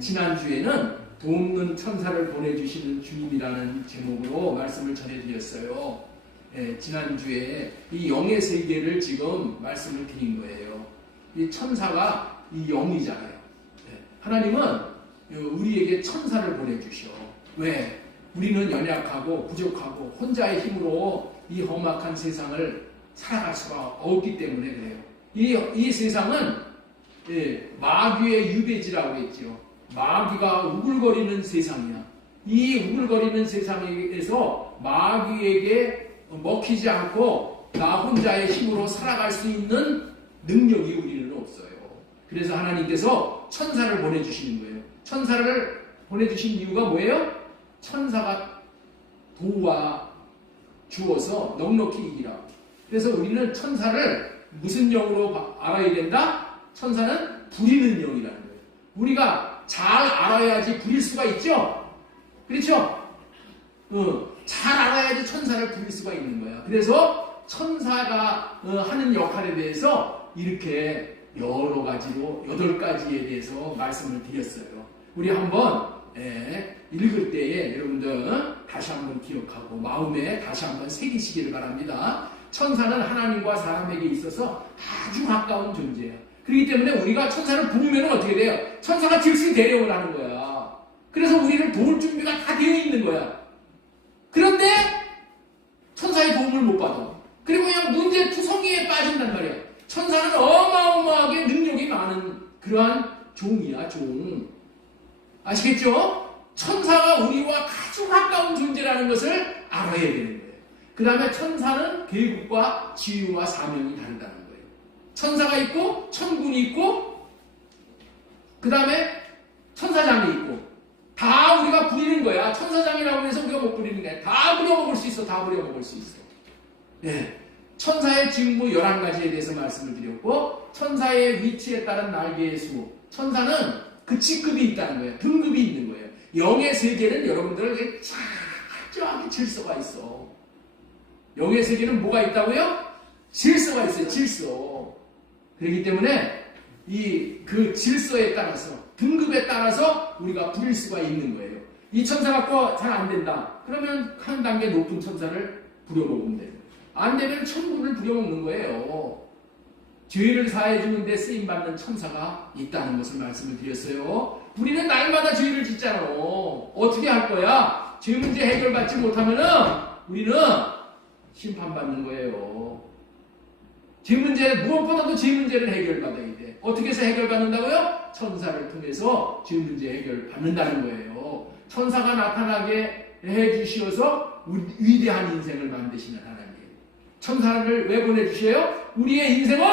지난주에는 돕는 천사를 보내주시는 주님이라는 제목으로 말씀을 전해드렸어요. 지난주에 이 영의 세계를 지금 말씀을 드린 거예요. 이 천사가 이 영이잖아요. 하나님은 우리에게 천사를 보내주셔. 왜? 우리는 연약하고 부족하고 혼자의 힘으로 이 험악한 세상을 살아갈 수가 없기 때문에 그래요. 이 세상은 마귀의 유배지라고 했죠. 마귀가 우글거리는 세상이야. 이 우글거리는 세상에서 마귀에게 먹히지 않고 나 혼자의 힘으로 살아갈 수 있는 능력이 우리는 없어요. 그래서 하나님께서 천사를 보내주시는 거예요. 천사를 보내주신 이유가 뭐예요? 천사가 도와 주어서 넉넉히 이기라. 그래서 우리는 천사를 무슨 영으로 알아야 된다? 천사는 부리는 영이라는 거예요. 우리가 잘 알아야지 부릴 수가 있죠? 그렇죠? 잘 알아야지 천사를 부릴 수가 있는 거야. 그래서 천사가 하는 역할에 대해서 이렇게 여러 가지로 8가지에 대해서 말씀을 드렸어요. 우리 한번 읽을 때에 여러분들 다시 한번 기억하고 마음에 다시 한번 새기시기를 바랍니다. 천사는 하나님과 사람에게 있어서 아주 가까운 존재야. 그렇기 때문에 우리가 천사를 부르면 어떻게 돼요? 천사가 즉시 대령을 하는 거야. 그래서 우리를 도울 준비가 다 되어 있는 거야. 그런데 천사의 도움을 못 받아. 그리고 그냥 문제투성이에 빠진단 말이야. 천사는 어마어마하게 능력이 많은 그러한 종이야, 종. 아시겠죠? 천사가 우리와 아주 가까운 존재라는 것을 알아야 되는 거예요. 그 다음에 천사는 계급과 지위와 사명이 다르다는 거예요. 천사가 있고 천군이 있고 그 다음에 천사장이 있고 다 우리가 부리는 거야. 천사장이라고 해서 우리가 못 부리는 거야. 다 부려먹을 수 있어. 다 부려먹을 수 있어. 천사의 직무 11가지에 대해서 말씀을 드렸고 천사의 위치에 따른 날개의 수. 천사는 그 직급이 있다는 거예요. 등급이 있는 거예요. 영의 세계는 여러분들에게 철저하게 질서가 있어. 영의 세계는 뭐가 있다고요? 질서가 있어요. 질서. 그렇기 때문에 그 질서에 따라서 등급에 따라서 우리가 부릴 수가 있는 거예요. 이 천사 갖고 잘 안 된다. 그러면 한 단계 높은 천사를 부려먹으면 돼요. 안 되면 천군을 부려먹는 거예요. 죄를 사해주는 데 쓰임받는 천사가 있다는 것을 말씀을 드렸어요. 우리는 날마다 죄를 짓잖아. 어떻게 할 거야? 죄 문제 해결받지 못하면은 우리는 심판받는 거예요. 죄 문제, 무엇보다도 죄 문제를 해결받아야 돼. 어떻게 해서 해결받는다고요? 천사를 통해서 죄 문제 해결받는다는 거예요. 천사가 나타나게 해주시어서 위대한 인생을 만드시는 하나님. 천사를 왜 보내주셔요? 우리의 인생을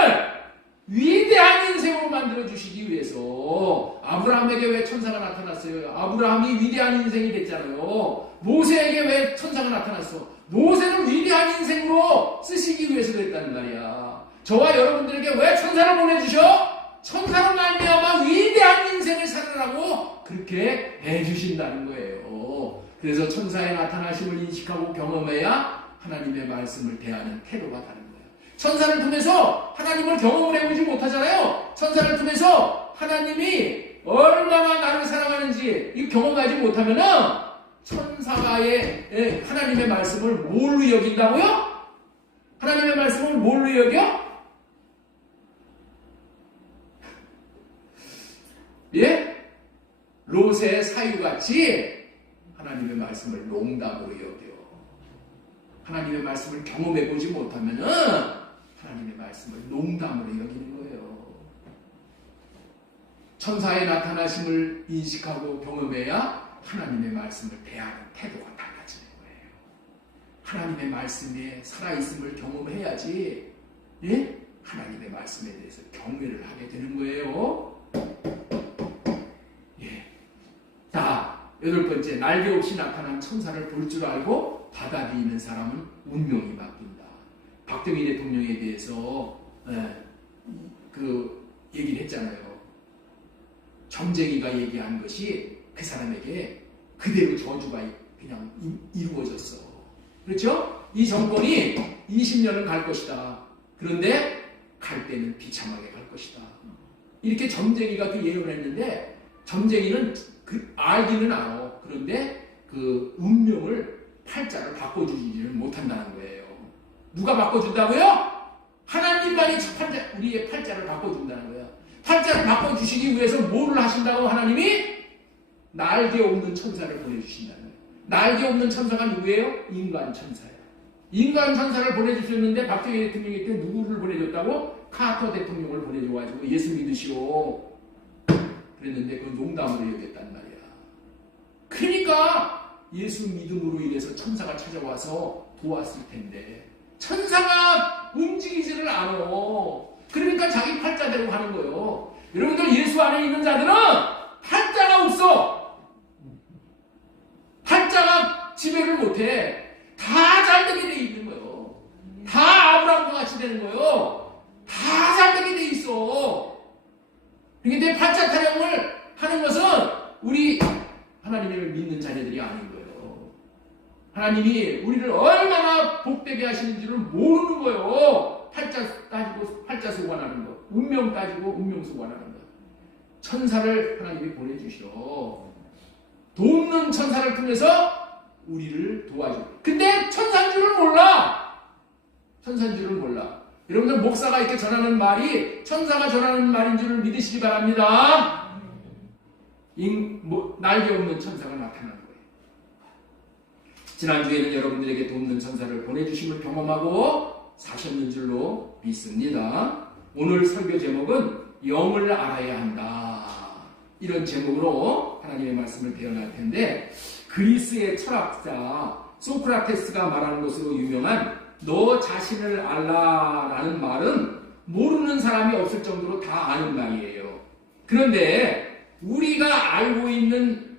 위대한 인생으로 만들어주시기 위해서. 아브라함에게 왜 천사가 나타났어요? 아브라함이 위대한 인생이 됐잖아요. 모세에게 왜 천사가 나타났어? 모세는 위대한 인생으로 쓰시기 위해서 그랬다는 말이야. 저와 여러분들에게 왜 천사를 보내주셔? 천사로 말미암아 위대한 인생을 살아라고 그렇게 해주신다는 거예요. 그래서 천사의 나타나심을 인식하고 경험해야 하나님의 말씀을 대하는 태도가 다른 거예요. 천사를 통해서 하나님을 경험을 해보지 못하잖아요. 천사를 통해서 하나님이 얼마나 나를 사랑하는지 이 경험하지 못하면은 천사가의 하나님의 말씀을 뭘로 여긴다고요? 하나님의 말씀을 뭘로 여겨? 예? 롯의 사유같이 하나님의 말씀을 농담으로 여겨. 하나님의 말씀을 경험해보지 못하면은 하나님의 말씀을 농담으로 여기는 거예요. 천사의 나타나심을 인식하고 경험해야 하나님의 말씀을 대하는 태도가 달라지는 거예요. 하나님의 말씀에 살아있음을 경험해야지 하나님의 말씀에 대해서 경외를 하게 되는 거예요. 자, 8번째, 날개 없이 나타난 천사를 볼 줄 알고 받아들이는 사람은 운명이 바뀐다. 박정희 대통령에 대해서 그 얘기를 했잖아요. 점쟁이가 얘기한 것이 그 사람에게 그대로 저주가 그냥 이루어졌어. 그렇죠? 이 정권이 20년은 갈 것이다. 그런데 갈 때는 비참하게 갈 것이다. 이렇게 점쟁이가 그 예언을 했는데 점쟁이는 알기는 알아. 그런데 그 운명을 팔자를 바꿔주지를 못한다는 거예요. 누가 바꿔준다고요? 하나님만이 우리의 팔자를 바꿔준다는 거예요. 팔자를 바꿔주시기 위해서 뭐를 하신다고 하나님이? 날개 없는 천사를 보내주신다는 거예요. 날개 없는 천사가 누구예요? 인간 천사예요. 인간 천사를 보내주셨는데 박정희 대통령이 때 누구를 보내줬다고? 카터 대통령을 보내줘가지고 예수 믿으시오 그랬는데 그건 농담으로 여겼단 말이야. 그러니까 예수 믿음으로 인해서 천사가 찾아와서 도왔을 텐데 천사가 움직이지를 않아. 그러니까 자기 팔자대로 하는 거예요. 여러분들 예수 안에 있는 자들은 팔자가 없어. 팔자가 지배를 못해. 다 잘되게 돼 있는 거예요. 다 아브라함과 같이 되는 거예요. 다 잘되게 돼 있어. 그런데 팔자 타령을 하는 것은 우리 하나님을 믿는 자녀들이 아닌 거예요. 하나님이 우리를 얼마나 복되게 하시는지를 모르는 거예요. 팔자 따지고 팔자 소관하는 거, 운명 따지고 운명 소관하는 거. 천사를 하나님이 보내주셔. 돕는 천사를 통해서 우리를 도와줘. 근데 천사인 줄을 몰라. 천사인 줄을 몰라. 여러분들 목사가 이렇게 전하는 말이 천사가 전하는 말인 줄을 믿으시기 바랍니다. 날개 없는 천사가 나타나는 거예요. 지난주에는 여러분들에게 돕는 천사를 보내주심을 경험하고 사셨는 줄로 믿습니다. 오늘 설교 제목은 영을 알아야 한다. 이런 제목으로 하나님의 말씀을 배워날 텐데 그리스의 철학자 소크라테스가 말하는 것으로 유명한 너 자신을 알라라는 말은 모르는 사람이 없을 정도로 다 아는 말이에요. 그런데 우리가 알고 있는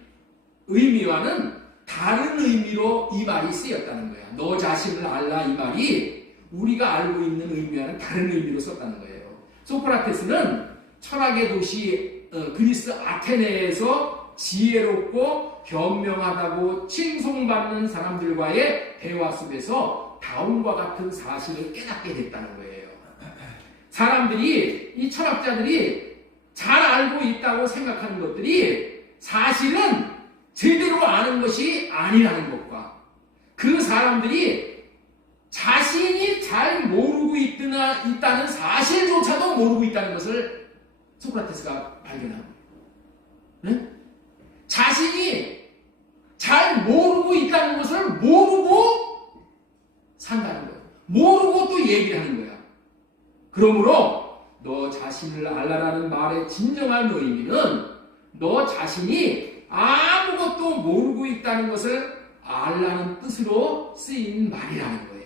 의미와는 다른 의미로 이 말이 쓰였다는 거야. 너 자신을 알라 이 말이 우리가 알고 있는 의미와는 다른 의미로 썼다는 거예요. 소크라테스는 철학의 도시 그리스 아테네에서 지혜롭고 현명하다고 칭송받는 사람들과의 대화 속에서 다음과 같은 사실을 깨닫게 됐다는 거예요. 사람들이, 이 철학자들이 잘 알고 있다고 생각하는 것들이 사실은 제대로 아는 것이 아니라는 것과 그 사람들이 자신이 잘 모르고 있다는 사실조차도 모르고 있다는 것을 소크라테스가 발견한 거예요. 네? 자신이 잘 모르고 있다는 것을 모르고 산다는 거예요. 모르고 또 얘기를 하는 거야. 그러므로 너 자신을 알라라는 말의 진정한 의미는 너 자신이 아무것도 모르고 있다는 것을 알라는 뜻으로 쓰인 말이라는 거예요.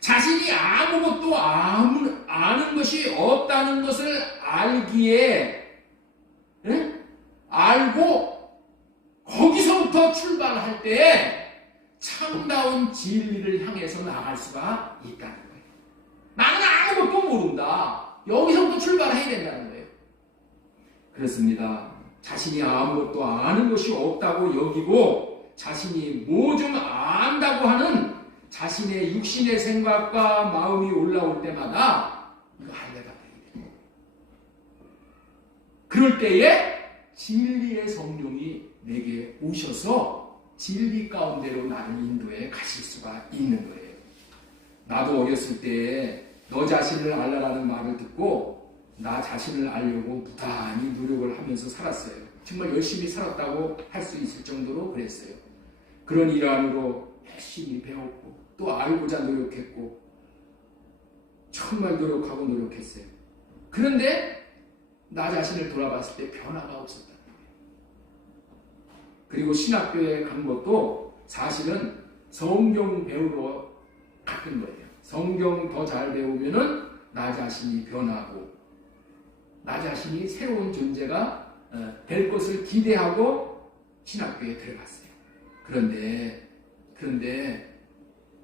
자신이 아무것도 아는 것이 없다는 것을 알기에 알고 거기서부터 출발할 때 참다운 진리를 향해서 나갈 수가 있다는 거예요. 나는 아무것도 모른다. 여기서부터 출발해야 된다는 거예요. 그렇습니다. 자신이 아무것도 아는 것이 없다고 여기고 자신이 뭐 좀 안다고 하는 자신의 육신의 생각과 마음이 올라올 때마다 이거 할래가 돼요. 그럴 때에 진리의 성령이 내게 오셔서 진리 가운데로 나를 인도해 가실 수가 있는 거예요. 나도 어렸을 때 너 자신을 알라라는 말을 듣고 나 자신을 알려고 무단히 노력을 하면서 살았어요. 정말 열심히 살았다고 할 수 있을 정도로 그랬어요. 그런 일환으로 열심히 배웠고 또 알고자 노력했고 정말 노력하고 노력했어요. 그런데 나 자신을 돌아봤을 때 변화가 없었다는 거예요. 그리고 신학교에 간 것도 사실은 성경 배우러 갔던 거예요. 성경 더 잘 배우면은 나 자신이 변하고 나 자신이 새로운 존재가 될 것을 기대하고 신학교에 들어갔어요. 그런데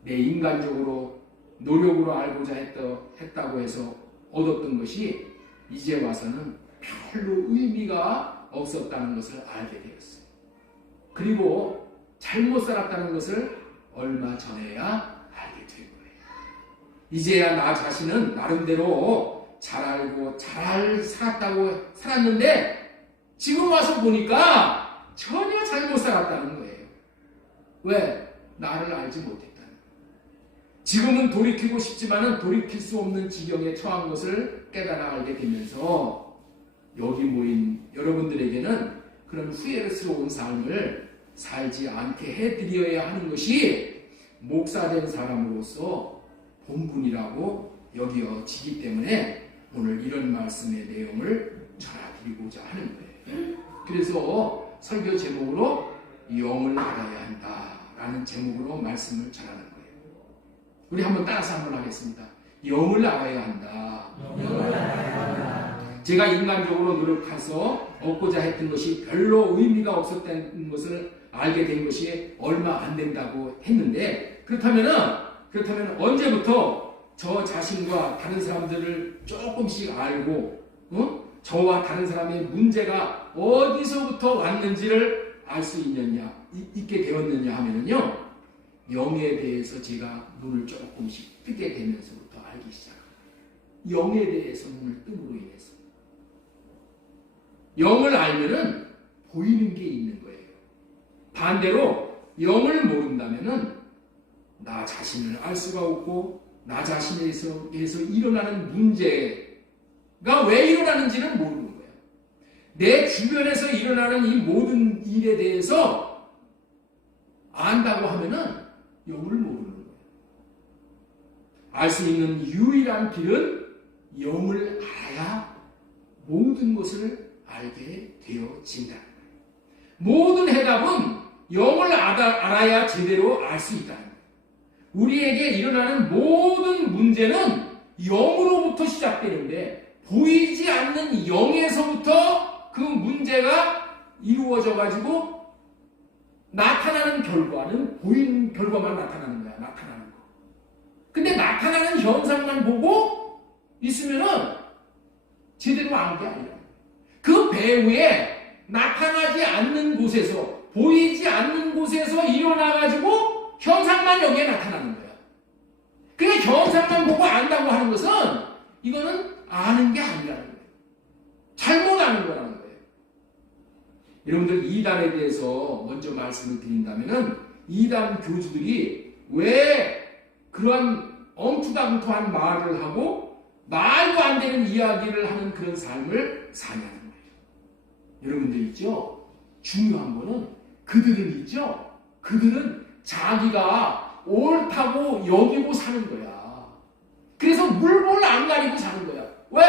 내 인간적으로 노력으로 알고자 했다고 해서 얻었던 것이 이제 와서는 별로 의미가 없었다는 것을 알게 되었어요. 그리고 잘못 살았다는 것을 얼마 전에야 알게 된 거예요. 이제야 나 자신은 나름대로 잘 알고 잘 살았는데 지금 와서 보니까 전혀 잘못 살았다는 거예요. 왜? 나를 알지 못했다는 거예요. 지금은 돌이키고 싶지만은 돌이킬 수 없는 지경에 처한 것을 깨달아 알게 되면서 여기 모인 여러분들에게는 그런 후회스러운 삶을 살지 않게 해드려야 하는 것이 목사된 사람으로서 본분이라고 여겨지기 때문에 오늘 이런 말씀의 내용을 전해드리고자 하는 거예요. 그래서 설교 제목으로 영을 알아야 한다라는 제목으로 말씀을 전하는 거예요. 우리 한번 따라서 한번 하겠습니다. 영을 알아야 한다. 제가 인간적으로 노력해서 얻고자 했던 것이 별로 의미가 없었다는 것을 알게 된 것이 얼마 안 된다고 했는데 그렇다면 언제부터 저 자신과 다른 사람들을 조금씩 알고 저와 다른 사람의 문제가 어디서부터 왔는지를 알 수 있게 되었느냐 하면요, 영에 대해서 제가 눈을 조금씩 뜨게 되면서부터 알기 시작합니다. 영에 대해서 눈을 뜸으로 인해서. 영을 알면은 보이는 게 있는 거예요. 반대로 영을 모른다면은 나 자신을 알 수가 없고 나 자신에서 일어나는 문제가 왜 일어나는지는 모르는 거예요. 내 주변에서 일어나는 이 모든 일에 대해서 안다고 하면은 영을 모르는 거예요. 알 수 있는 유일한 길은 영을 알아야 모든 것을 알게 되어진다. 모든 해답은 영을 알아야 제대로 알 수 있다. 우리에게 일어나는 모든 문제는 영으로부터 시작되는데 보이지 않는 영에서부터 그 문제가 이루어져 가지고 나타나는 결과는 보이는 결과만 나타나는 거야. 나타나는 거. 근데 나타나는 현상만 보고 있으면은 제대로 안 게 아니라 그 배후에 나타나지 않는 곳에서 보이지 않는 곳에서 일어나가지고 현상만 여기에 나타나는 거야. 그게 현상만 보고 안다고 하는 것은 이거는 아는 게 아니라는 거예요. 잘못 아는 거라는 거예요. 여러분들 이단에 대해서 먼저 말씀을 드린다면은 이단 교주들이 왜 그러한 엉투당투한 말을 하고 말도 안 되는 이야기를 하는 그런 삶을 사냐는 거예요. 여러분들 있죠? 중요한 거는 그들은 자기가 옳다고 여기고 사는 거야. 그래서 물불 안 가리고 사는 거야. 왜?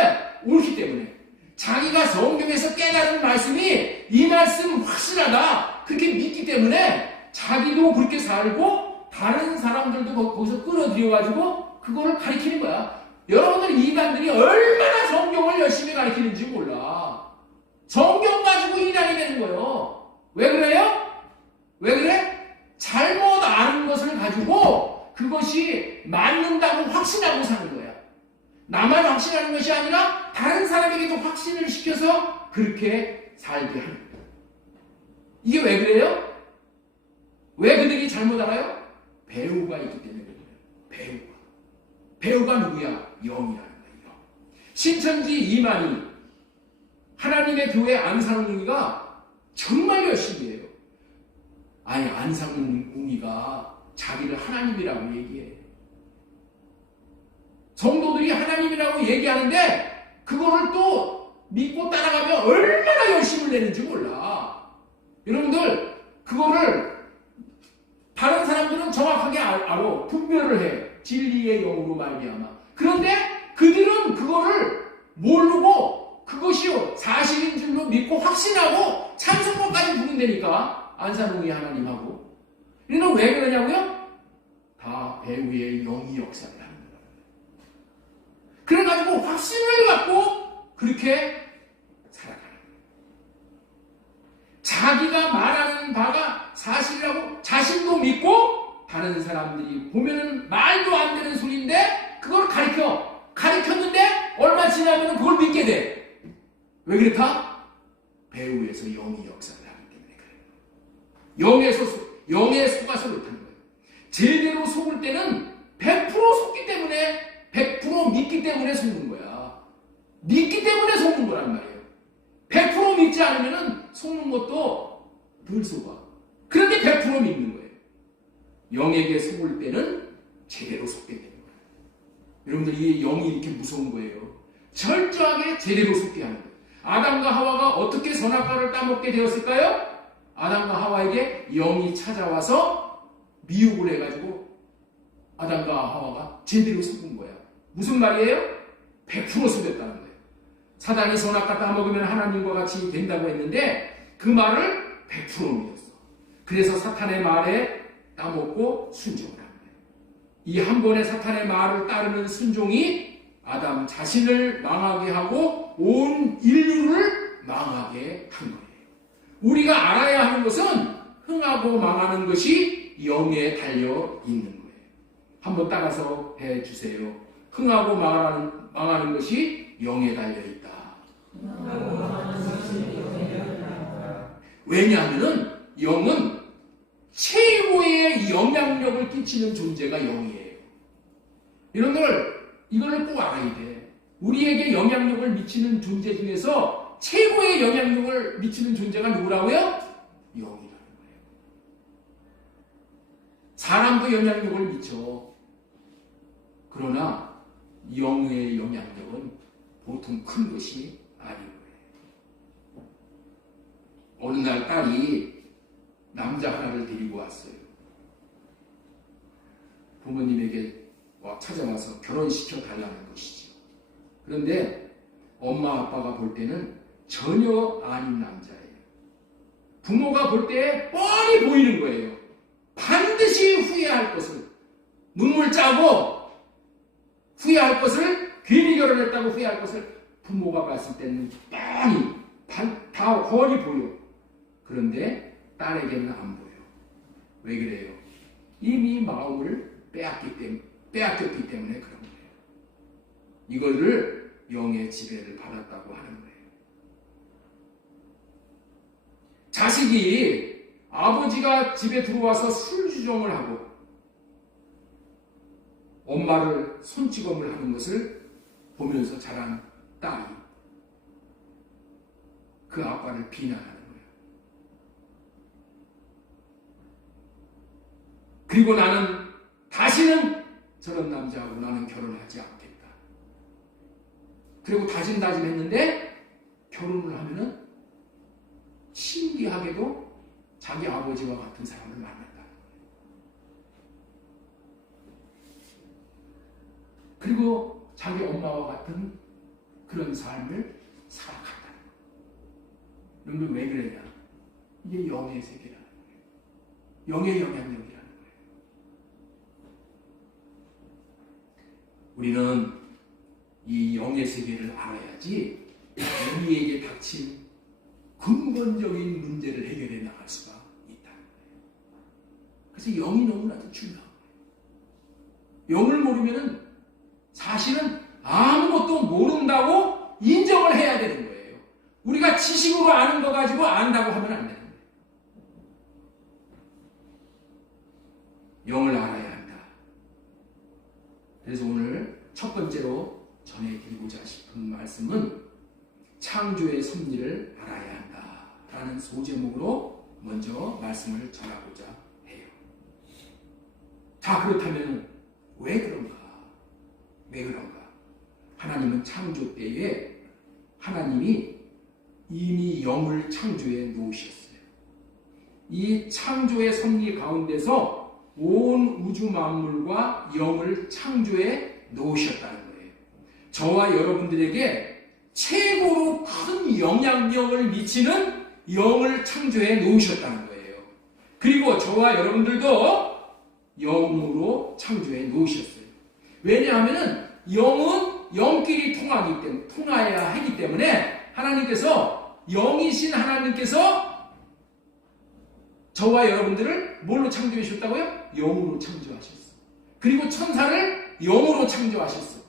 옳기 때문에. 자기가 성경에서 깨달은 말씀이 이 말씀 확실하다 그렇게 믿기 때문에 자기도 그렇게 살고 다른 사람들도 거기서 끌어들여가지고 그거를 가리키는 거야. 여러분들 이단들이 얼마나 성경을 열심히 가리키는지 몰라. 성경 가지고 이단이 되는 거예요. 왜 그래요? 왜 그래? 잘못 아는 것을 가지고 그것이 맞는다고 확신하고 사는 거야. 나만 확신하는 것이 아니라 다른 사람에게도 확신을 시켜서 그렇게 살게 하는 거야. 이게 왜 그래요? 왜 그들이 잘못 알아요? 배우가 있기 때문에 그래요. 배우가 누구야? 영이라는 거예요. 신천지 이만희 하나님의 교회 안상웅이가 정말 열심히 해요. 아니 안상웅이가 자기를 하나님이라고 얘기해. 성도들이 하나님이라고 얘기하는데 그거를 또 믿고 따라가면 얼마나 열심을 내는지 몰라. 여러분들 그거를 다른 사람들은 정확하게 알아. 분별을 해. 진리의 영으로 말미암아. 그런데 그들은 그거를 모르고 그것이 사실인 줄로 믿고 확신하고 찬송가까지 부른다니까. 안상웅이 하나님하고. 이는 왜 그러냐고요? 다 배후의 영이 역사를 하는 거예요. 그래가지고 확신을 갖고 그렇게 살아가는 거예요. 자기가 말하는 바가 사실이라고 자신도 믿고 다른 사람들이 보면은 말도 안 되는 소리인데 그걸 가르쳤는데 얼마 지나면 그걸 믿게 돼. 왜 그렇다? 배후에서 영이 역사를 하기 때문에 그래요. 영에 속아서 그렇다는 거예요. 제대로 속을 때는 100% 속기 때문에 100% 믿기 때문에 속는 거야. 믿기 때문에 속는 거란 말이에요. 100% 믿지 않으면 속는 것도 덜 속아. 그런데 100% 믿는 거예요. 영에게 속을 때는 제대로 속게 되는 거예요. 여러분들 이 영이 이렇게 무서운 거예요. 철저하게 제대로 속게 하는 거예요. 아담과 하와가 어떻게 선악과를 따먹게 되었을까요? 아담과 하와에게 영이 찾아와서 미혹을 해가지고 아담과 하와가 제대로 속은 거야. 무슨 말이에요? 100% 속였다는 거예요. 사단이 선악과 따먹으면 하나님과 같이 된다고 했는데 그 말을 100% 믿었어. 그래서 사탄의 말에 따먹고 순종을 한 거예요. 이 한 번의 사탄의 말을 따르는 순종이 아담 자신을 망하게 하고 온 인류를 망하게 한 거예요. 우리가 알아야 하는 것은 흥하고 망하는 것이 영에 달려 있는 거예요. 한번 따라서 해주세요. 흥하고 망하는 것이 영에 달려 있다. 왜냐하면 영은 최고의 영향력을 끼치는 존재가 영이에요. 여러분들 이거를 꼭 알아야 돼. 우리에게 영향력을 미치는 존재 중에서 최고의 영향력을 미치는 존재가 누구라고요? 영이라는 거예요. 사람도 영향력을 미쳐. 그러나 영의 영향력은 보통 큰 것이 아닌 거예요. 어느 날 딸이 남자 하나를 데리고 왔어요. 부모님에게 찾아와서 결혼시켜 달라는 것이죠. 그런데 엄마 아빠가 볼 때는 전혀 아닌 남자예요. 부모가 볼 때 뻔히 보이는 거예요. 반드시 후회할 것을, 눈물 짜고 후회할 것을, 괜히 결혼했다고 후회할 것을 부모가 봤을 때는 뻔히 다 훤히 보여. 그런데 딸에게는 안 보여. 왜 그래요? 이미 마음을 빼앗겼기 때문에 그런 거예요. 이거를 영의 지배를 받았다고 하는 거예요. 자식이 아버지가 집에 들어와서 술주정을 하고 엄마를 손찌검을 하는 것을 보면서 자란 딸이 그 아빠를 비난하는 거예요. 그리고 나는 다시는 저런 남자하고 나는 결혼하지 않겠다. 그리고 다짐했는데 결혼을 하면은 신기하게도 자기 아버지와 같은 사람을 만난다는 거예요. 그리고 자기 엄마와 같은 그런 삶을 살아간다는 거예요. 여러분 왜 그러냐? 이게 영의 세계라는 거예요. 영의 영향력이라는 거예요. 우리는 이 영의 세계를 알아야지 우리에게 닥친 근본적인 문제를 해결해 나갈 수가 있다는 거예요. 그래서 영이 너무나도 중요한 거예요. 영을 모르면 사실은 아무것도 모른다고 인정을 해야 되는 거예요. 우리가 지식으로 아는 거 가지고 안다고 하면 안 되는 거예요. 영을 알아야 한다. 그래서 오늘 첫 번째로 전해드리고자 싶은 말씀은 창조의 섭리를 알아야 한다라는 소제목으로 먼저 말씀을 전하고자 해요. 자, 그렇다면 왜 그런가? 왜 그런가? 하나님은 창조 때에 하나님이 이미 영을 창조해 놓으셨어요. 이 창조의 섭리 가운데서 온 우주 만물과 영을 창조해 놓으셨다는 거예요. 저와 여러분들에게 최고로 큰 영향력을 미치는 영을 창조해 놓으셨다는 거예요. 그리고 저와 여러분들도 영으로 창조해 놓으셨어요. 왜냐하면 영은 영끼리 통하여야 하기 때문에 하나님께서, 영이신 하나님께서 저와 여러분들을 뭘로 창조해 주셨다고요? 영으로 창조하셨어. 그리고 천사를 영으로 창조하셨어.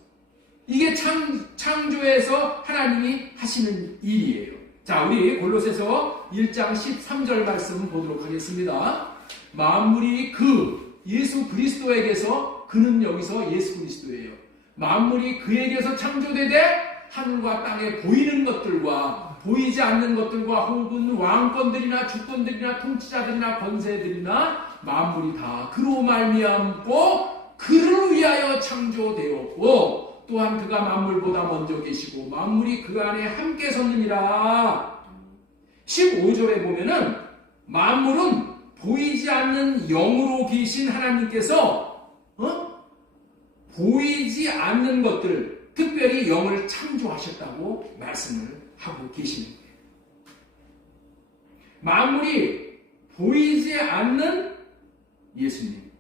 이게 창조에서 하나님이 하시는 일이에요. 자, 우리 골로새서 1장 13절 말씀 보도록 하겠습니다. 만물이 그 예수 그리스도에게서, 그는 여기서 예수 그리스도예요. 만물이 그에게서 창조되되 하늘과 땅에 보이는 것들과 보이지 않는 것들과 혹은 왕권들이나 주권들이나 통치자들이나 권세들이나 만물이 다 그로 말미암고 그를 위하여 창조되었고 또한 그가 만물보다 먼저 계시고 만물이 그 안에 함께 섰느니라. 15절에 보면은 만물은 보이지 않는 영으로 계신 하나님께서 보이지 않는 것들, 특별히 영을 창조하셨다고 말씀을 하고 계시는 거예요. 만물이 보이지 않는 예수님,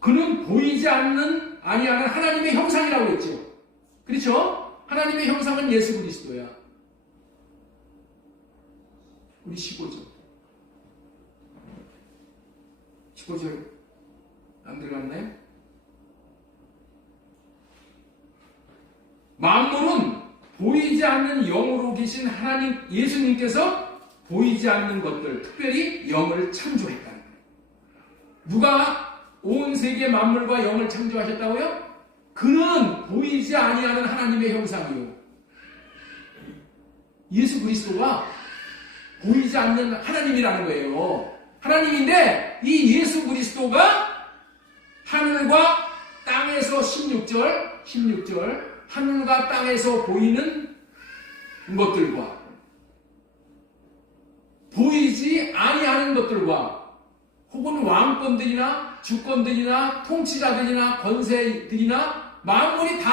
그는 보이지 않는 아니하는 하나님의 형상이라고 했죠. 그렇죠? 하나님의 형상은 예수 그리스도야. 우리 15절 안 들어갔나요? 만물은 보이지 않는 영으로 계신 하나님 예수님께서 보이지 않는 것들, 특별히 영을 창조했다는 거예요. 누가 온 세계 만물과 영을 창조하셨다고요? 그는 보이지 아니하는 하나님의 형상이요. 예수 그리스도가 보이지 않는 하나님이라는 거예요. 하나님인데 이 예수 그리스도가 하늘과 땅에서 16절 하늘과 땅에서 보이는 것들과 보이지 아니하는 것들과 혹은 왕권들이나 주권들이나 통치자들이나 권세들이나 만물이 다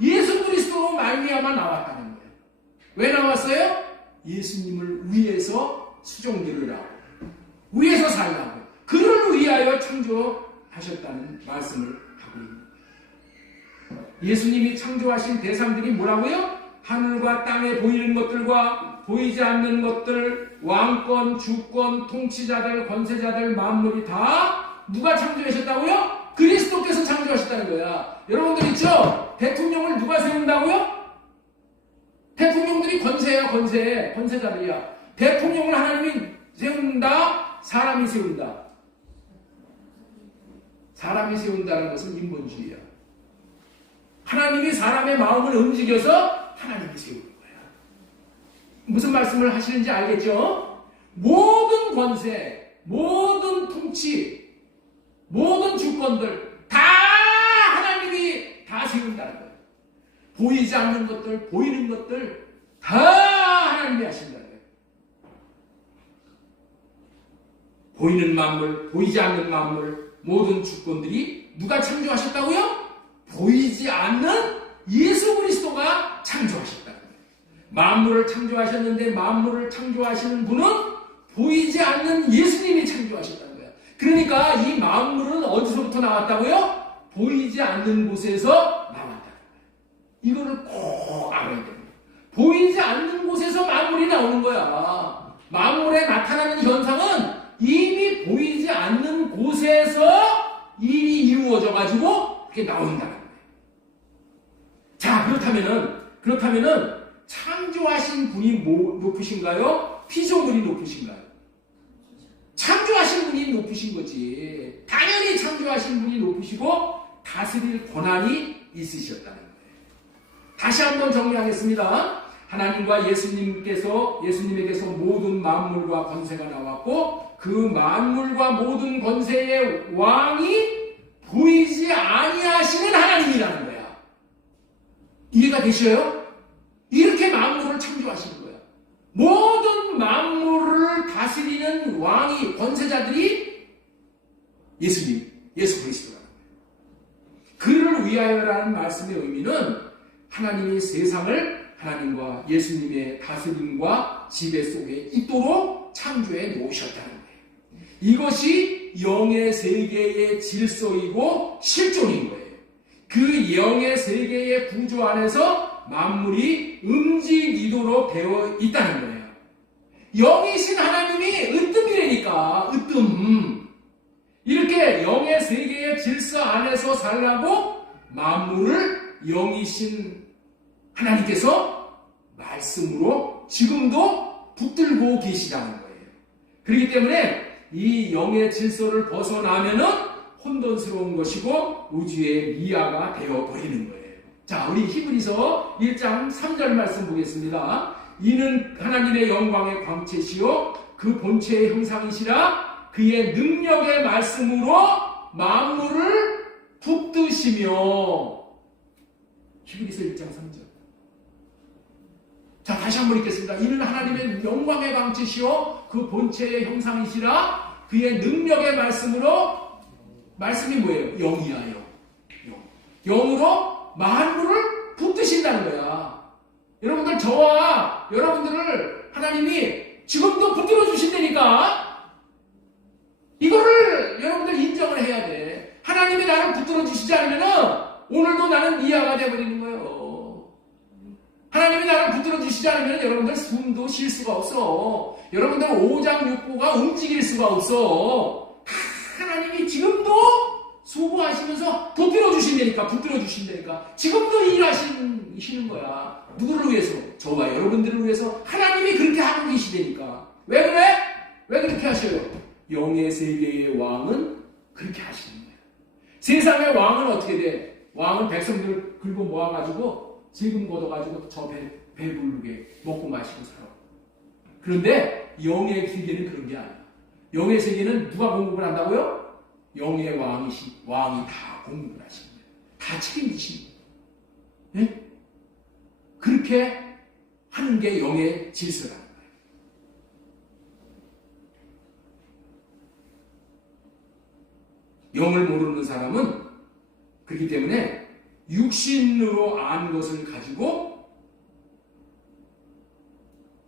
예수 그리스도로 말미암아 나왔다는 거예요. 왜 나왔어요? 예수님을 위해서 수종들으라고, 위해서 살라고, 그를 위하여 창조하셨다는 말씀을 하고 있는 거예요. 예수님이 창조하신 대상들이 뭐라고요? 하늘과 땅에 보이는 것들과 보이지 않는 것들, 왕권, 주권, 통치자들, 권세자들, 만물이 다 누가 창조하셨다고요? 그리스도께서 창조하셨다는 거야. 여러분들 있죠? 대통령을 누가 세운다고요? 대통령들이 권세야, 권세자들이야. 대통령을 하나님이 세운다, 사람이 세운다. 사람이 세운다는 것은 인본주의야. 하나님이 사람의 마음을 움직여서 하나님이 세우는 거야. 무슨 말씀을 하시는지 알겠죠? 모든 권세, 모든 통치, 모든 주권들 다 하나님이 다 세운다는 거예요. 보이지 않는 것들, 보이는 것들 다 하나님이 하신다는 거예요. 보이는 만물, 보이지 않는 만물, 모든 주권들이 누가 창조하셨다고요? 보이지 않는 예수 그리스도가 창조하셨다는 거예요. 만물을 창조하셨는데 만물을 창조하시는 분은 보이지 않는 예수님이 창조하셨다는 거예요. 그러니까 이 만물은 어디서부터 나왔다고요? 보이지 않는 곳에서 나왔다는 거예요. 이거를 꼭 알아야 됩니다. 보이지 않는 곳에서 만물이 나오는 거야. 만물에 나타나는 현상은 이미 보이지 않는 곳에서 일이 이루어져 가지고 그게 나온다는 거예요. 자, 그렇다면은 창조하신 분이 높으신가요? 피조물이 높으신가요? 창조하신 분이 높으신 거지. 당연히 창조하신 분이 높으시고 다스릴 권한이 있으셨다는 거예요. 다시 한번 정리하겠습니다. 하나님과 예수님에게서 모든 만물과 권세가 나왔고 그 만물과 모든 권세의 왕이 보이지 아니하시는 하나님이라는 거야. 이해가 되셔요? 이렇게 만물을 창조하시는 거야. 모든 만물을 다스리는 왕이, 권세자들이 예수님, 예수 그리스도라는 거예요. 그를 위하여라는 말씀의 의미는 하나님이 세상을 하나님과 예수님의 다스림과 지배 속에 있도록 창조해 놓으셨다는 거예요. 이것이 영의 세계의 질서이고 실존인 거예요. 그 영의 세계의 구조 안에서 만물이 움직이도록 되어 있다는 거예요. 영이신 하나님이 으뜸이라니까, 으뜸. 이렇게 영의 세계의 질서 안에서 살라고 만물을 영이신 하나님께서 말씀으로 지금도 붙들고 계시다는 거예요. 그렇기 때문에 이 영의 질서를 벗어나면은 혼돈스러운 것이고 우주의 미아가 되어버리는 거예요. 자, 우리 히브리서 1장 3절 말씀 보겠습니다. 이는 하나님의 영광의 광채시요 그 본체의 형상이시라 그의 능력의 말씀으로 만물을 붙드시며. 히브리서 1장 3절. 자, 다시 한번 읽겠습니다. 이는 하나님의 영광의 광채시요 그 본체의 형상이시라 그의 능력의 말씀으로. 말씀이 뭐예요? 영이야, 영. 영으로 만물을 붙드신다는 거야. 여러분들, 저와 여러분들을 하나님이 지금도 붙들어 주신다니까 이거를 여러분들 인정을 해야 돼. 하나님이 나를 붙들어 주시지 않으면 오늘도 나는 미아가 되어버리는 거예요. 하나님이 나를 붙들어 주시지 않으면 여러분들 숨도 쉴 수가 없어. 여러분들 오장육부가 움직일 수가 없어. 하나님이 지금도 수고하시면서 붙들어 주신다니까. 지금도 일하시는 거야. 누구를 위해서? 저와 여러분들을 위해서 하나님이 그렇게 하고 계시다니까. 왜 그래? 왜 그렇게 하셔요? 영의 세계의 왕은 그렇게 하시는 거예요. 세상의 왕은 어떻게 돼? 왕은 백성들을 긁어 모아가지고 지금 걷어가지고 저 배 부르게 먹고 마시고 살아. 그런데 영의 세계는 그런 게 아니야. 영의 세계는 누가 공급을 한다고요? 영의 왕이 다 공급을 하시는 거예요. 다 책임지시는 거예요. 네? 그렇게 하는 게 영의 질서라는 거예요. 영을 모르는 사람은 그렇기 때문에 육신으로 안 것을 가지고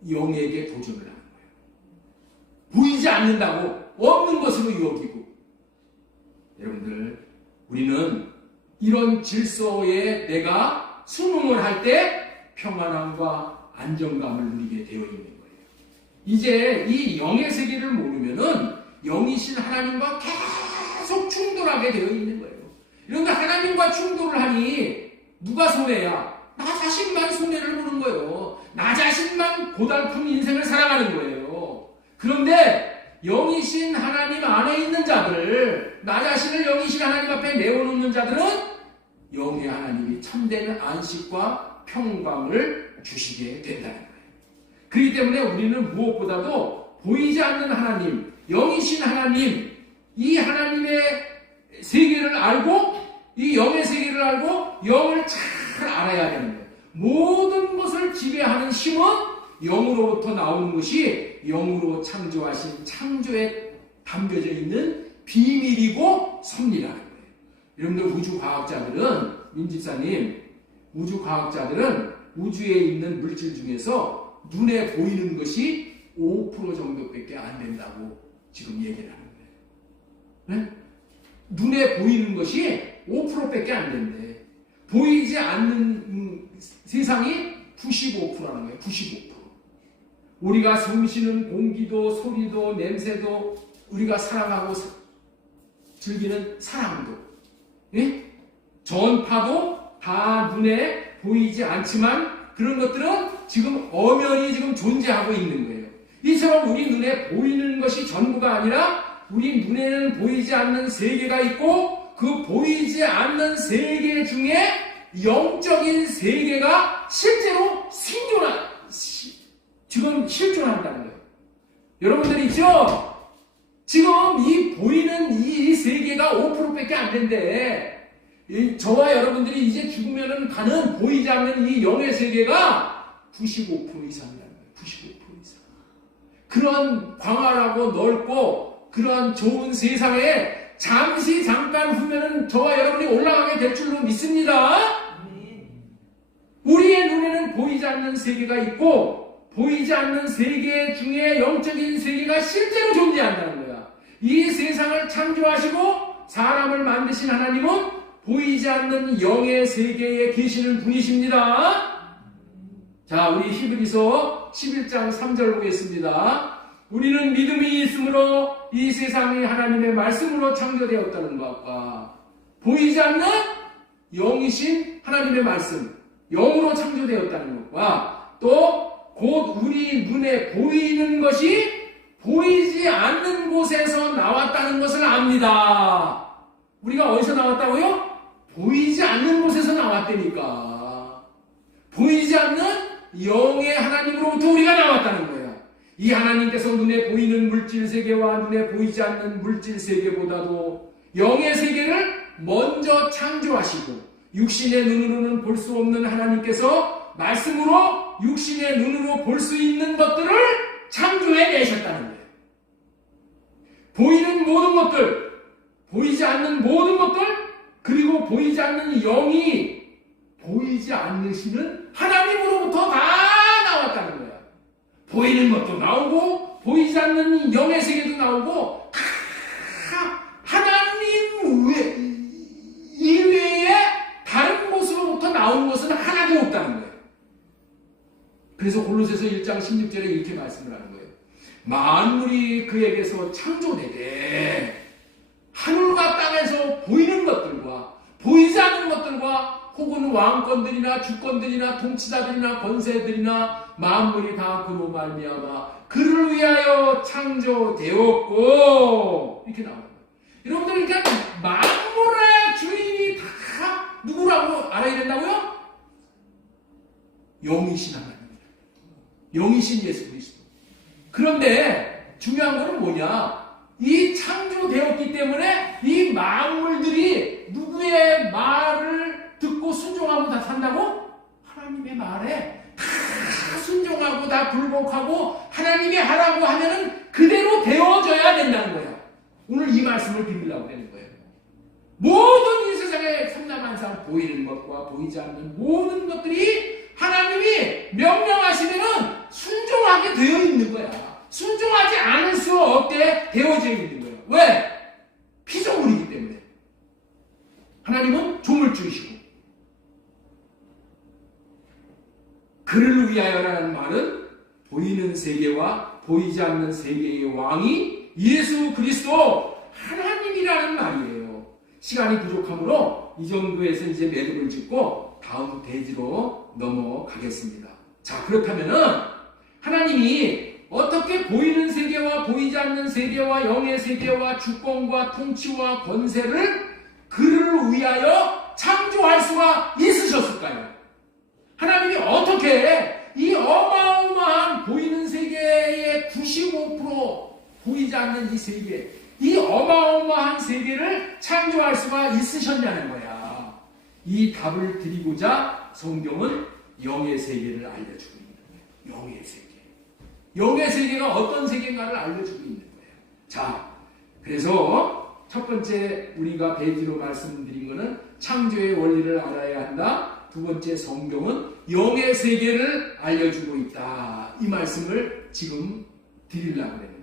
영에게 도전을 하는 거예요. 보이지 않는다고 없는 것으로 여기고. 여러분들, 우리는 이런 질서에 내가 순응을 할 때 평안함과 안정감을 누리게 되어 있는 거예요. 이제 이 영의 세계를 모르면은 영이신 하나님과 계속 충돌하게 되어 있는 거예요. 그런데 하나님과 충돌을 하니 누가 손해야? 나 자신만 손해를 보는 거예요. 나 자신만 고달픈 인생을 살아가는 거예요. 그런데 영이신 하나님 안에 있는 자들, 나 자신을 영이신 하나님 앞에 내어놓는 자들은 영의 하나님이 참된 안식과 평강을 주시게 된다는 거예요. 그렇기 때문에 우리는 무엇보다도 보이지 않는 하나님, 영이신 하나님, 이 하나님의 세계를 알고, 이 영의 세계를 알고 영을 잘 알아야 되는 거예요. 모든 것을 지배하는 힘은 영으로부터 나오는 것이 영으로 창조하신 창조에 담겨져 있는 비밀이고 섭리라는 거예요. 여러분들, 우주과학자들은, 민집사님, 우주과학자들은 우주에 있는 물질 중에서 눈에 보이는 것이 5% 정도밖에 안 된다고 지금 얘기를 하는 거예요. 네? 눈에 보이는 것이 5%밖에 안 된대. 보이지 않는 세상이 95%라는 거예요. 95%. 우리가 숨쉬는 공기도 소리도 냄새도 우리가 사랑하고 즐기는 사랑도, 예? 전파도 다 눈에 보이지 않지만 그런 것들은 지금 엄연히 지금 존재하고 있는 거예요. 이처럼 우리 눈에 보이는 것이 전부가 아니라 우리 눈에는 보이지 않는 세계가 있고 그 보이지 않는 세계 중에 영적인 세계가 실제로 지금 실존한다는 거예요. 여러분들 있죠? 지금 이 보이는 이 세계가 5%밖에 안 된대. 저와 여러분들이 이제 죽으면은 가는 보이지 않는 이 영의 세계가 95% 이상이라는 거예요. 95% 이상. 그런 광활하고 넓고 그런 좋은 세상에 잠깐 후면은 저와 여러분이 올라가게 될 줄로 믿습니다. 우리의 눈에는 보이지 않는 세계가 있고 보이지 않는 세계 중에 영적인 세계가 실제로 존재한다는 거야. 이 세상을 창조하시고 사람을 만드신 하나님은 보이지 않는 영의 세계에 계시는 분이십니다. 자, 우리 히브리서 11장 3절 보겠습니다. 우리는 믿음이 있으므로 이 세상이 하나님의 말씀으로 창조되었다는 것과 보이지 않는 영이신 하나님의 말씀, 영으로 창조되었다는 것과 또 곧 우리 눈에 보이는 것이 보이지 않는 곳에서 나왔다는 것을 압니다. 우리가 어디서 나왔다고요? 보이지 않는 곳에서 나왔다니까. 보이지 않는 영의 하나님으로부터 우리가 나왔다는 거야. 이 하나님께서 눈에 보이는 물질 세계와 눈에 보이지 않는 물질 세계보다도 영의 세계를 먼저 창조하시고, 육신의 눈으로는 볼 수 없는 하나님께서 말씀으로 육신의 눈으로 볼 수 있는 것들을 창조해 내셨다는 거예요. 보이는 모든 것들, 보이지 않는 모든 것들, 그리고 보이지 않는 영이 보이지 않으시는 하나님으로부터 다 나왔다는 거야. 보이는 것도 나오고 보이지 않는 영의 세계도 나오고, 하나님 이외에 다른 곳으로부터 나온 것은 하나도 없다는 거예요. 그래서 골로새서 1장 16절에 이렇게 말씀을 하는 거예요. 만물이 그에게서 창조되되 하늘과 땅에서 보이는 것들과 보이지 않는 것들과 혹은 왕권들이나 주권들이나 통치자들이나 권세들이나 만물이 다 그로 말미암아 그를 위하여 창조되었고, 이렇게 나옵니다. 여러분들, 그러니까 만물의 주인이 다 누구라고 알아야 된다고요? 영이신 하나님입니다. 영이신 예수 그리스도. 그런데 중요한 것은 뭐냐? 이 창조되었기 때문에 이 만물들이 누구의 말을 듣고 순종하고 다 산다고? 하나님의 말에 다 순종하고 다 굴복하고 하나님이 하라고 하면은 그대로 되어져야 된다는 거야. 오늘 이 말씀을 빌리려고 되는 거예요. 모든 이 세상의 삼라만상 보이는 것과 보이지 않는 모든 것들이 하나님이 명령하시면은 순종하게 되어 있는 거야. 순종하지 않을 수 없게 되어져 있는 거예요. 왜? 피조물이기 때문에. 하나님은 조물주이시고. 그를 위하여라는 말은 보이는 세계와 보이지 않는 세계의 왕이 예수 그리스도 하나님이라는 말이에요. 시간이 부족하므로 이 정도에서 이제 매듭을 짓고 다음 페이지로 넘어가겠습니다. 자, 그렇다면은 하나님이 어떻게 보이는 세계와 보이지 않는 세계와 영의 세계와 주권과 통치와 권세를 그를 위하여 창조할 수가 있으셨을까요? 하나님이 어떻게 이 어마어마한 보이는 세계의 95% 보이지 않는 이 세계, 이 어마어마한 세계를 창조할 수가 있으셨냐는 거야. 이 답을 드리고자 성경은 영의 세계를 알려주고 있는 거예요. 영의 세계. 영의 세계가 어떤 세계인가를 알려주고 있는 거예요. 자, 그래서 첫 번째 우리가 베이지로 말씀드린 것은 창조의 원리를 알아야 한다. 두 번째, 성경은 영의 세계를 알려주고 있다. 이 말씀을 지금 드리려고 하는 거예요.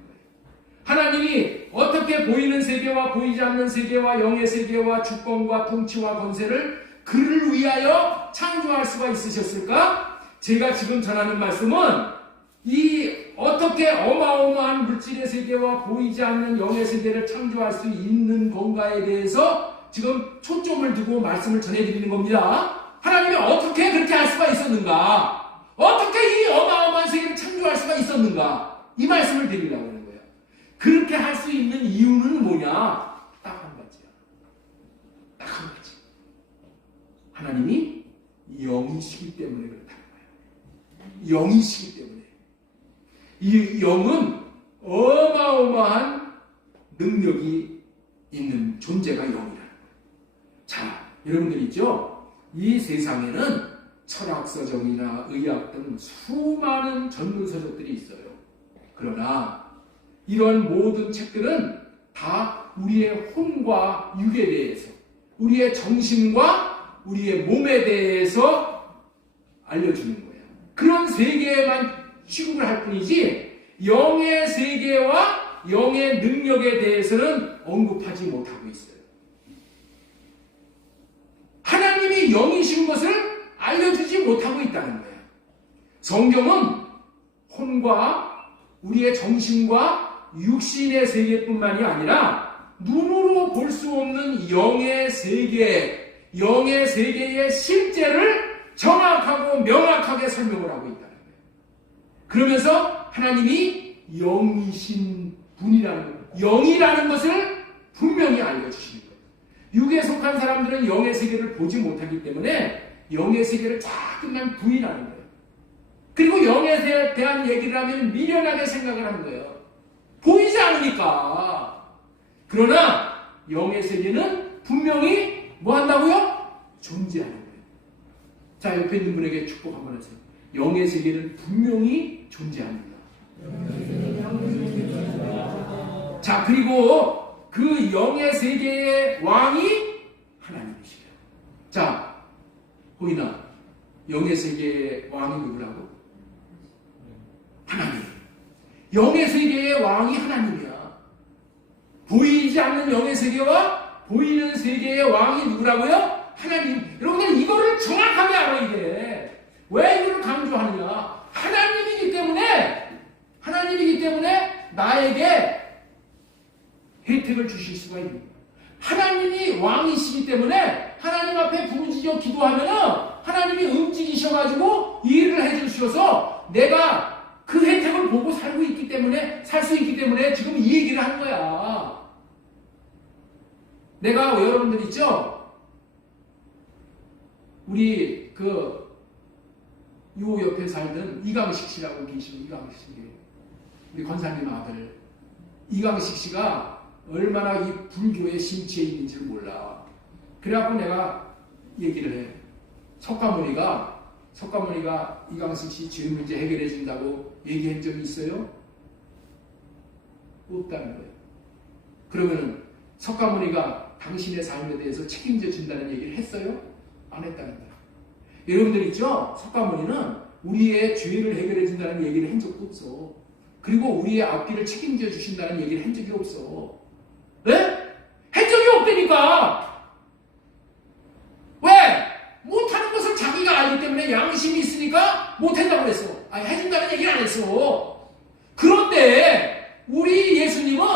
하나님이 어떻게 보이는 세계와 보이지 않는 세계와 영의 세계와 주권과 통치와 권세를 그를 위하여 창조할 수가 있으셨을까? 제가 지금 전하는 말씀은 이 어떻게 어마어마한 물질의 세계와 보이지 않는 영의 세계를 창조할 수 있는 건가에 대해서 지금 초점을 두고 말씀을 전해드리는 겁니다. 하나님이 어떻게 그렇게 할 수가 있었는가? 어떻게 이 어마어마한 세계를 창조할 수가 있었는가? 이 말씀을 드리려고 하는 거예요. 그렇게 할 수 있는 이유는 뭐냐? 딱 한 가지야. 딱 한 가지. 하나님이 영이시기 때문에 그렇다는 거예요. 영이시기 때문에. 이 영은 어마어마한 능력이 있는 존재가 영이라는 거예요. 자, 여러분들 있죠? 이 세상에는 철학서적이나 의학 등 수많은 전문서적들이 있어요. 그러나 이런 모든 책들은 다 우리의 혼과 육에 대해서, 우리의 정신과 우리의 몸에 대해서 알려주는 거예요. 그런 세계에만 취급을 할 뿐이지 영의 세계와 영의 능력에 대해서는 언급하지 못하고 있어요. 하나님이 영이신 것을 알려주지 못하고 있다는 거예요. 성경은 혼과 우리의 정신과 육신의 세계뿐만이 아니라 눈으로 볼 수 없는 영의 세계, 영의 세계의 실제를 정확하고 명확하게 설명을 하고 있다는 거예요. 그러면서 하나님이 영이신 분이라는, 영이라는 것을 분명히 알려주시는 거예요. 육에 속한 사람들은 영의 세계를 보지 못하기 때문에 영의 세계를 자꾸만 부인하는 거예요. 그리고 영에 대한 얘기를 하면 미련하게 생각을 하는 거예요. 보이지 않으니까. 그러나 영의 세계는 분명히 뭐 한다고요? 존재하는 거예요. 자, 옆에 있는 분에게 축복 한번 하세요. 영의 세계는 분명히 존재합니다. 자, 그리고 그 영의 세계의 왕이 하나님이시래요. 자, 보이나? 영의 세계의 왕이 누구라고? 하나님. 영의 세계의 왕이 하나님이야. 보이지 않는 영의 세계와 보이는 세계의 왕이 누구라고요? 하나님. 여러분들 이거를 정확하게 알아야 돼. 왜 이걸 강조하느냐? 하나님이기 때문에 나에게 혜택을 주실 수가 있는 거예요. 하나님이 왕이시기 때문에 하나님 앞에 부르짖어 기도하면은 하나님이 움직이셔가지고 일을 해주셔서 내가 그 혜택을 보고 살고 있기 때문에, 살 수 있기 때문에 지금 이 얘기를 한 거야. 내가 여러분들 있죠? 우리 요 옆에 살던 이강식 씨라고 계시는 이강식 씨, 우리 권사님 아들 이강식 씨가 얼마나 이 불교의 심취에 있는지를 몰라. 그래갖고 내가 얘기를 해. 석가모니가 이강식 씨 죄 문제 해결해 준다고 얘기한 적이 있어요? 없다는 거예요. 그러면은 석가모니가 당신의 삶에 대해서 책임져 준다는 얘기를 했어요? 안 했다는 거예요. 여러분들 있죠? 석가모니는 우리의 죄를 해결해 준다는 얘기를 한 적도 없어. 그리고 우리의 앞길을 책임져 주신다는 얘기를 한 적이 없어. 네? 한 적이 없다니까. 왜? 못하는 것을 자기가 알기 때문에 양심이 있으니까 못한다고 그랬어. 아니, 해준다는 얘기를 안 했어. 그런데 우리 예수님은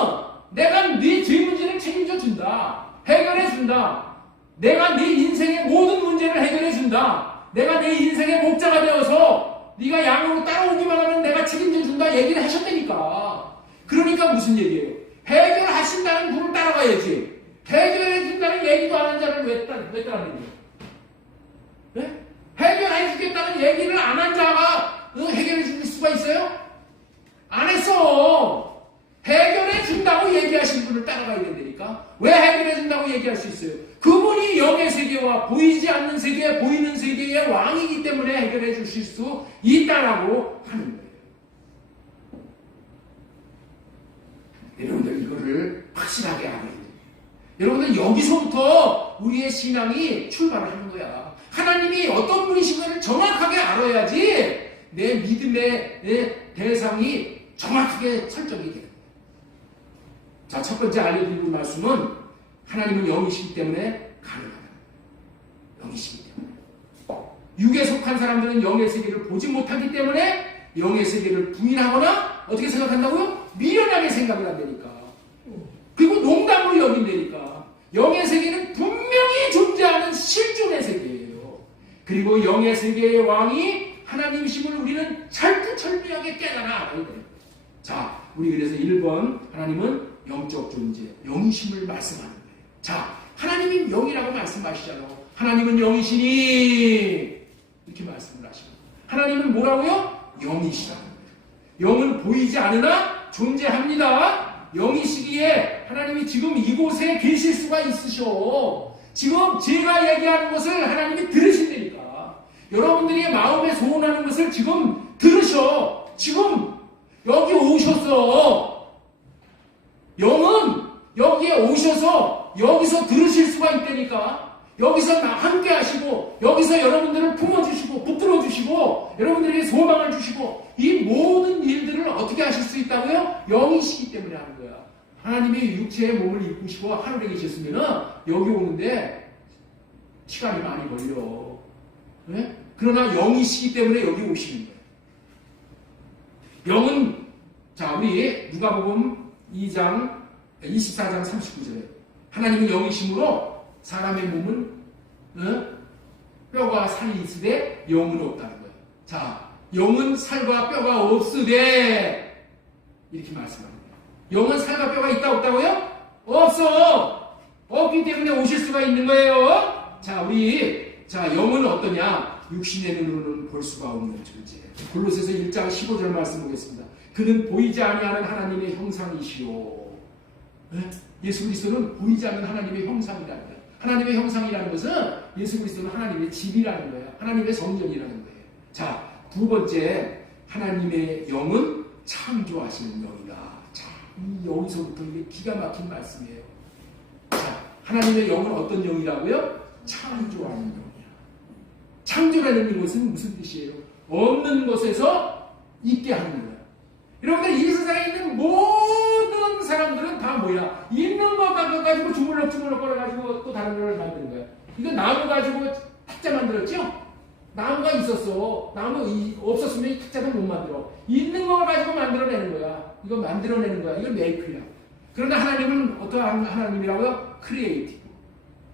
내가 네 죄 문제를 책임져 준다. 해결해 준다. 내가 네 인생의 모든 문제를 해결해 준다. 내가 내 인생의 목자가 되어서 네가 양으로 따라오기만 하면 내가 책임져 준다 얘기를 하셨다니까. 그러니까 무슨 얘기예요? 해결하신다는 분을 따라가야지. 해결해 준다는 얘기도 안 한 자를 왜 따라가는 거예요? 네? 해결해 주겠다는 얘기를 안 한 자가 해결해 줄 수가 있어요? 안 했어. 해결해 준다고 얘기하신 분을 따라가야 된다니까. 왜 해결해 준다고 얘기할 수 있어요? 그분이 영의 세계와 보이지 않는 세계, 보이는 세계의 왕이기 때문에 해결해 주실 수 있다라고 하는 거예요. 여러분들 이거를 확실하게 알아야 돼요. 여러분들 여기서부터 우리의 신앙이 출발을 하는 거야. 하나님이 어떤 분이신가를 정확하게 알아야지 내 믿음의 대상이 정확하게 설정이 돼요. 자, 첫 번째 알려드리는 말씀은 하나님은 영이시기 때문에 가능하다. 영이시기 때문에. 육에 속한 사람들은 영의 세계를 보지 못하기 때문에 영의 세계를 부인하거나 어떻게 생각한다고요? 미련하게 생각을 한다니까. 그리고 농담으로 여긴다니까. 영의 세계는 분명히 존재하는 실존의 세계예요. 그리고 영의 세계의 왕이 하나님이심을 우리는 철두철미하게 깨달아 알아야 돼요. 자, 우리 그래서 1번 하나님은 영적 존재, 영이심을 말씀하는 거예요. 자, 하나님이 영이라고 말씀하시잖아요. 하나님은 영이시니 이렇게 말씀을 하시고, 하나님은 뭐라고요? 영이시라는 거예요. 영은 보이지 않으나 존재합니다. 영이시기에 하나님이 지금 이곳에 계실 수가 있으셔. 지금 제가 얘기하는 것을 하나님이 들으신다니까. 여러분들이 마음에 소원하는 것을 지금 들으셔. 지금 여기 오셨어. 영은 여기에 오셔서 여기서 들으실 수가 있다니까. 여기서 함께 하시고 여기서 여러분들을 품어주시고 붙들어주시고 여러분들에게 소망을 주시고 이 모든 일들을 어떻게 하실 수 있다고요? 영이시기 때문에 하는 거야. 하나님이 육체의 몸을 입으시고 하늘에 계셨으면 여기 오는데 시간이 많이 걸려. 네? 그러나 영이시기 때문에 여기 오시는 거예요. 영은, 자, 우리 누가복음 2장 24장 39절에 하나님은 영이심으로 사람의 몸은 뼈가 살이 있으되 영은 없다는 거예요. 자, 영은 살과 뼈가 없으되 이렇게 말씀합니다. 영은 살과 뼈가 있다 없다고요? 없어. 없기 때문에 오실 수가 있는 거예요. 자, 영은 어떠냐? 육신의 눈으로는 볼 수가 없는 존재. 골로새서 1장 15절 말씀 보겠습니다. 그는 보이지 아니하는 하나님의 형상이시오. 예수 그리스도는 보이지 않는 하나님의 형상이라는 거예요. 하나님의 형상이라는 것은 예수 그리스도는 하나님의 집이라는 거예요. 하나님의 성전이라는 거예요. 자, 두 번째, 하나님의 영은 창조하시는 영이다. 자, 이 여기서부터 이게 기가 막힌 말씀이에요. 자, 하나님의 영은 어떤 영이라고요? 창조하는 영이야. 창조라는 것은 무슨 뜻이에요? 없는 것에서 있게 하는 거야. 여러분들, 이 세상에 있는 모든 사람들은 다 뭐야? 있는 거 가지고 주물럭주물럭 걸어가지고 또 다른 걸 만드는 거야. 이거 나무 가지고 탁자 만들었죠? 나무가 있었어. 나무 없었으면 이 탁자도 못 만들어. 있는 거 가지고 만들어내는 거야. 이거 만들어내는 거야. 이건 메이크야. 그런데 하나님은 어떠한 하나님이라고요? 크리에이티브.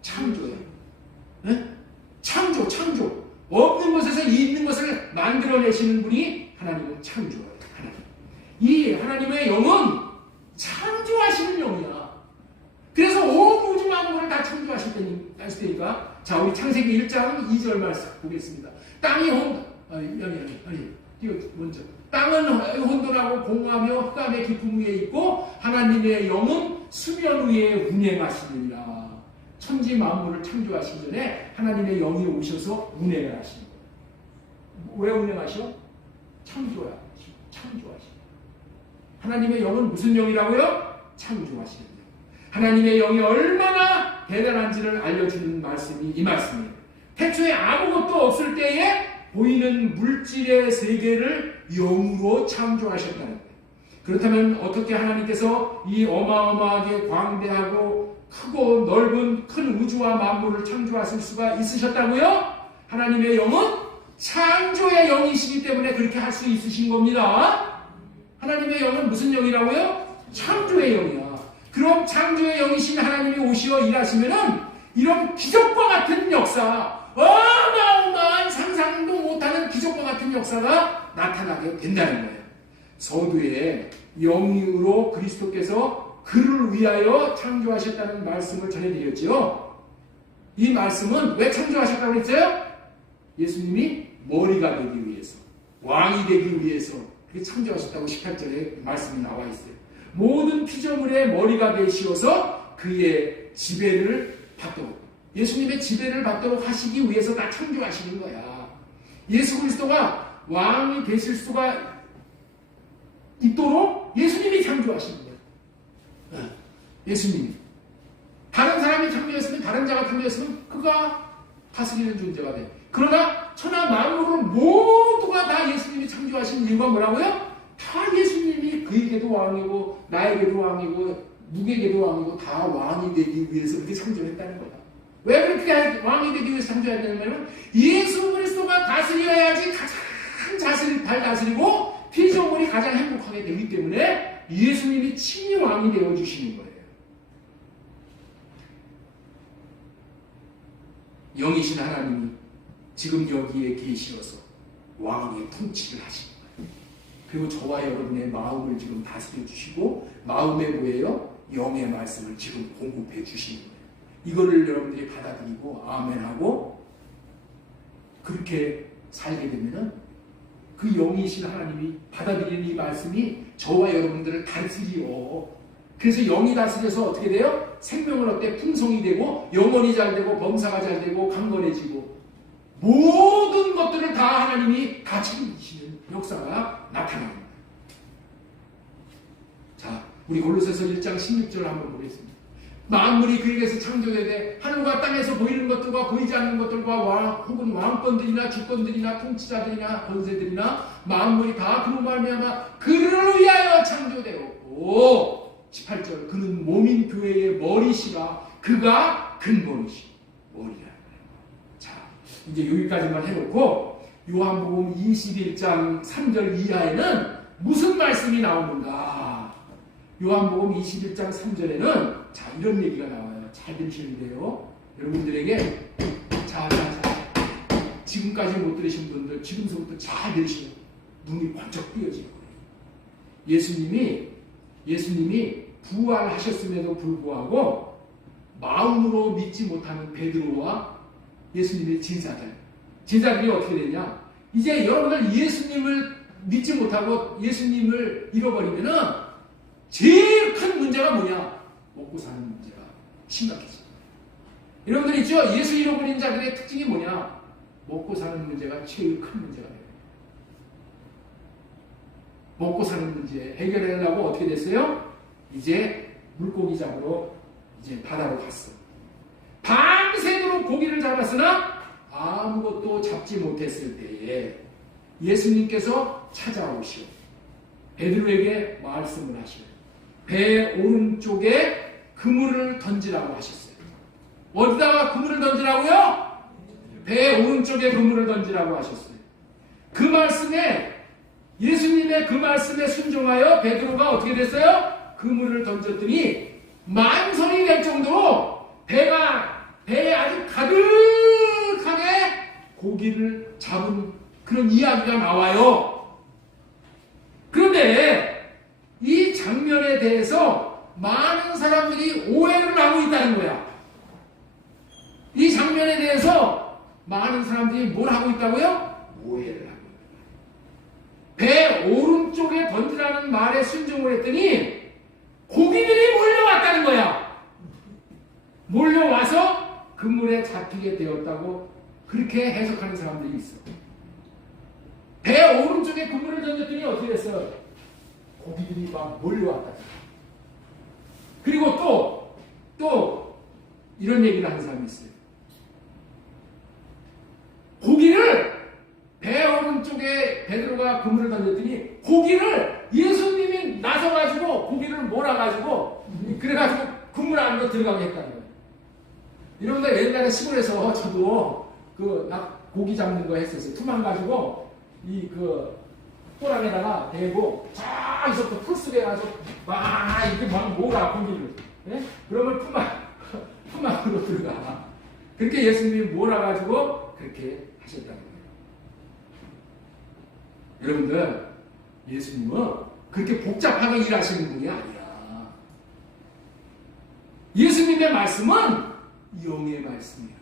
창조야. 네? 창조. 없는 것에서 있는 것을 만들어내시는 분이 하나님은 창조예요. 하나님. 이 하나님의 영은 창조하시는 영이야. 그래서 온 우주 만물을 다 창조하실 테니까. 자, 우리 창세기 1장 2절 말씀 보겠습니다. 땅이 이거 먼저. 땅은 혼돈하고 공허하며 흑암의 깊음 위에 있고 하나님의 영은 수면 위에 운행하시느니라. 천지 만물을 창조하시기 전에 하나님의 영이 오셔서 운행을 하시는 거예요. 왜 운행하셔? 창조하시는. 하나님의 영은 무슨 영이라고요? 창조하시는 영. 하나님의 영이 얼마나 대단한지를 알려주는 말씀이 이 말씀이에요. 태초에 아무것도 없을 때에 보이는 물질의 세계를 영으로 창조하셨다는 거예요. 그렇다면 어떻게 하나님께서 이 어마어마하게 광대하고 크고 넓은 큰 우주와 만물을 창조하실 수가 있으셨다고요? 하나님의 영은 창조의 영이시기 때문에 그렇게 할 수 있으신 겁니다. 하나님의 영은 무슨 영이라고요? 창조의 영이야. 그럼 창조의 영이신 하나님이 오시어 일하시면은 이런 기적과 같은 역사, 어마어마한 상상도 못하는 기적과 같은 역사가 나타나게 된다는 거예요. 서두에 영으로 그리스도께서 그를 위하여 창조하셨다는 말씀을 전해드렸죠. 이 말씀은 왜 창조하셨다고 했어요? 예수님이 머리가 되기 위해서, 왕이 되기 위해서 그렇게 창조하셨다고 18절에 말씀이 나와 있어요. 모든 피조물의 머리가 되시어서 그의 지배를 받도록, 예수님의 지배를 받도록 하시기 위해서 다 창조하시는 거야. 예수 그리스도가 왕이 되실 수가 있도록 예수님이 창조하시는 거야. 예수님이. 다른 사람이 창조했으면, 다른 자가 창조했으면 그가 다스리는 존재가 돼. 그러나 천하 만물을 모두가 다 예수님이 창조하신 이유가 뭐라고요? 다 예수님이 그에게도 왕이고 나에게도 왕이고 누구에게도 왕이고 다 왕이 되기 위해서 그렇게 창조했다는 거다. 왜 그렇게 왕이 되기 위해서 창조했다는 거냐면 예수 그리스도가 다스려야지 가장 잘 다스리고 피조물이 가장 행복하게 되기 때문에 예수님이 친히 왕이 되어주시는 거예요. 영이신 하나님이 지금 여기에 계시어서 왕의 통치를 하시는 거예요. 그리고 저와 여러분의 마음을 지금 다스려 주시고 마음에 뭐예요? 영의 말씀을 지금 공급해 주시는 거예요. 이거를 여러분들이 받아들이고 아멘하고 그렇게 살게 되면은 그 영이신 하나님이 받아들이는 이 말씀이 저와 여러분들을 다스리요. 그래서 영이 다스려서 어떻게 돼요? 생명을 얻되 풍성이 되고 영혼이 잘 되고 범사가 잘 되고 강건해지고 모든 것들을 다 하나님이 다 책임지시는 역사가 나타납니다. 자, 우리 골로새서 1장 16절 한번 보겠습니다. 만물이 그에게서 창조되되 하늘과 땅에서 보이는 것들과 보이지 않는 것들과 혹은 왕권들이나 주권들이나 통치자들이나 권세들이나 만물이 다 그로 말미암아 그를 위하여 창조되었고 18절 그는 몸인 교회의 머리시라 그가 근본이시 머리라는 거예요. 자, 이제 여기까지만 해놓고 요한복음 21장 3절 이하에는 무슨 말씀이 나오는가? 요한복음 21장 3절에는 자, 이런 얘기가 나와요. 잘 들으시면 돼요. 여러분들에게 자, 지금까지 못 들으신 분들 지금서부터 잘 들으시면 눈이 번쩍 뜨여질 거예요. 예수님이 부활하셨음에도 불구하고 마음으로 믿지 못하는 베드로와 예수님의 제자들이 어떻게 되냐? 이제 여러분들 예수님을 믿지 못하고 예수님을 잃어버리면은 제일 큰 문제가 뭐냐? 먹고 사는 문제가 심각해져. 여러분들 있죠? 예수 잃어버린 자들의 특징이 뭐냐? 먹고 사는 문제가 제일 큰 문제가 돼요. 먹고 사는 문제 해결하려고 어떻게 됐어요? 이제 물고기 잡으러 이제 바다로 갔어. 밤새도록 고기를 잡았으나 아무것도 잡지 못했을 때에 예수님께서 찾아오시오. 베드로에게 말씀을 하시오. 배 오른쪽에 그물을 던지라고 하셨어요. 어디다가 그물을 던지라고요? 배 오른쪽에 그물을 던지라고 하셨어요. 그 말씀에 예수님의 그 말씀에 순종하여 베드로가 어떻게 됐어요? 그물을 던졌더니 만선이 될 정도로 배에 아주 가득하게 고기를 잡은 그런 이야기가 나와요. 그런데 이 장면에 대해서 많은 사람들이 오해를 하고 있다는 거야. 이 장면에 대해서 많은 사람들이 뭘 하고 있다고요? 오해를 하고 있다. 배 오른쪽에 던지라는 말에 순종을 했더니 고기들이 몰려왔다는 거야. 몰려와서 그물에 잡히게 되었다고 그렇게 해석하는 사람들이 있어. 배 오른쪽에 그물을 던졌더니 어떻게 됐어요? 고기들이 막 몰려왔다. 그리고 또 이런 얘기를 하는 사람이 있어요. 고기를 배 오른쪽에 베드로가 그물을 던졌더니 고기를 예수님이 나서가지고 고기를 몰아가지고 그래가지고 그물 안으로 들어가게 했다는 거예요. 여러분들 옛날에 시골에서 저도 고기 잡는 거 했었어요. 투망 가지고 꼬랑에다가 대고 저기서부터 풀숲에 가서 막 이렇게 막 몰아 고기를. 예? 그러면 투망으로 들어가. 그렇게 예수님이 몰아가지고 그렇게 하셨다는 거예요. 여러분들 예수님은 그렇게 복잡하게 일하시는 분이 아니야. 예수님의 말씀은 영의 말씀이야.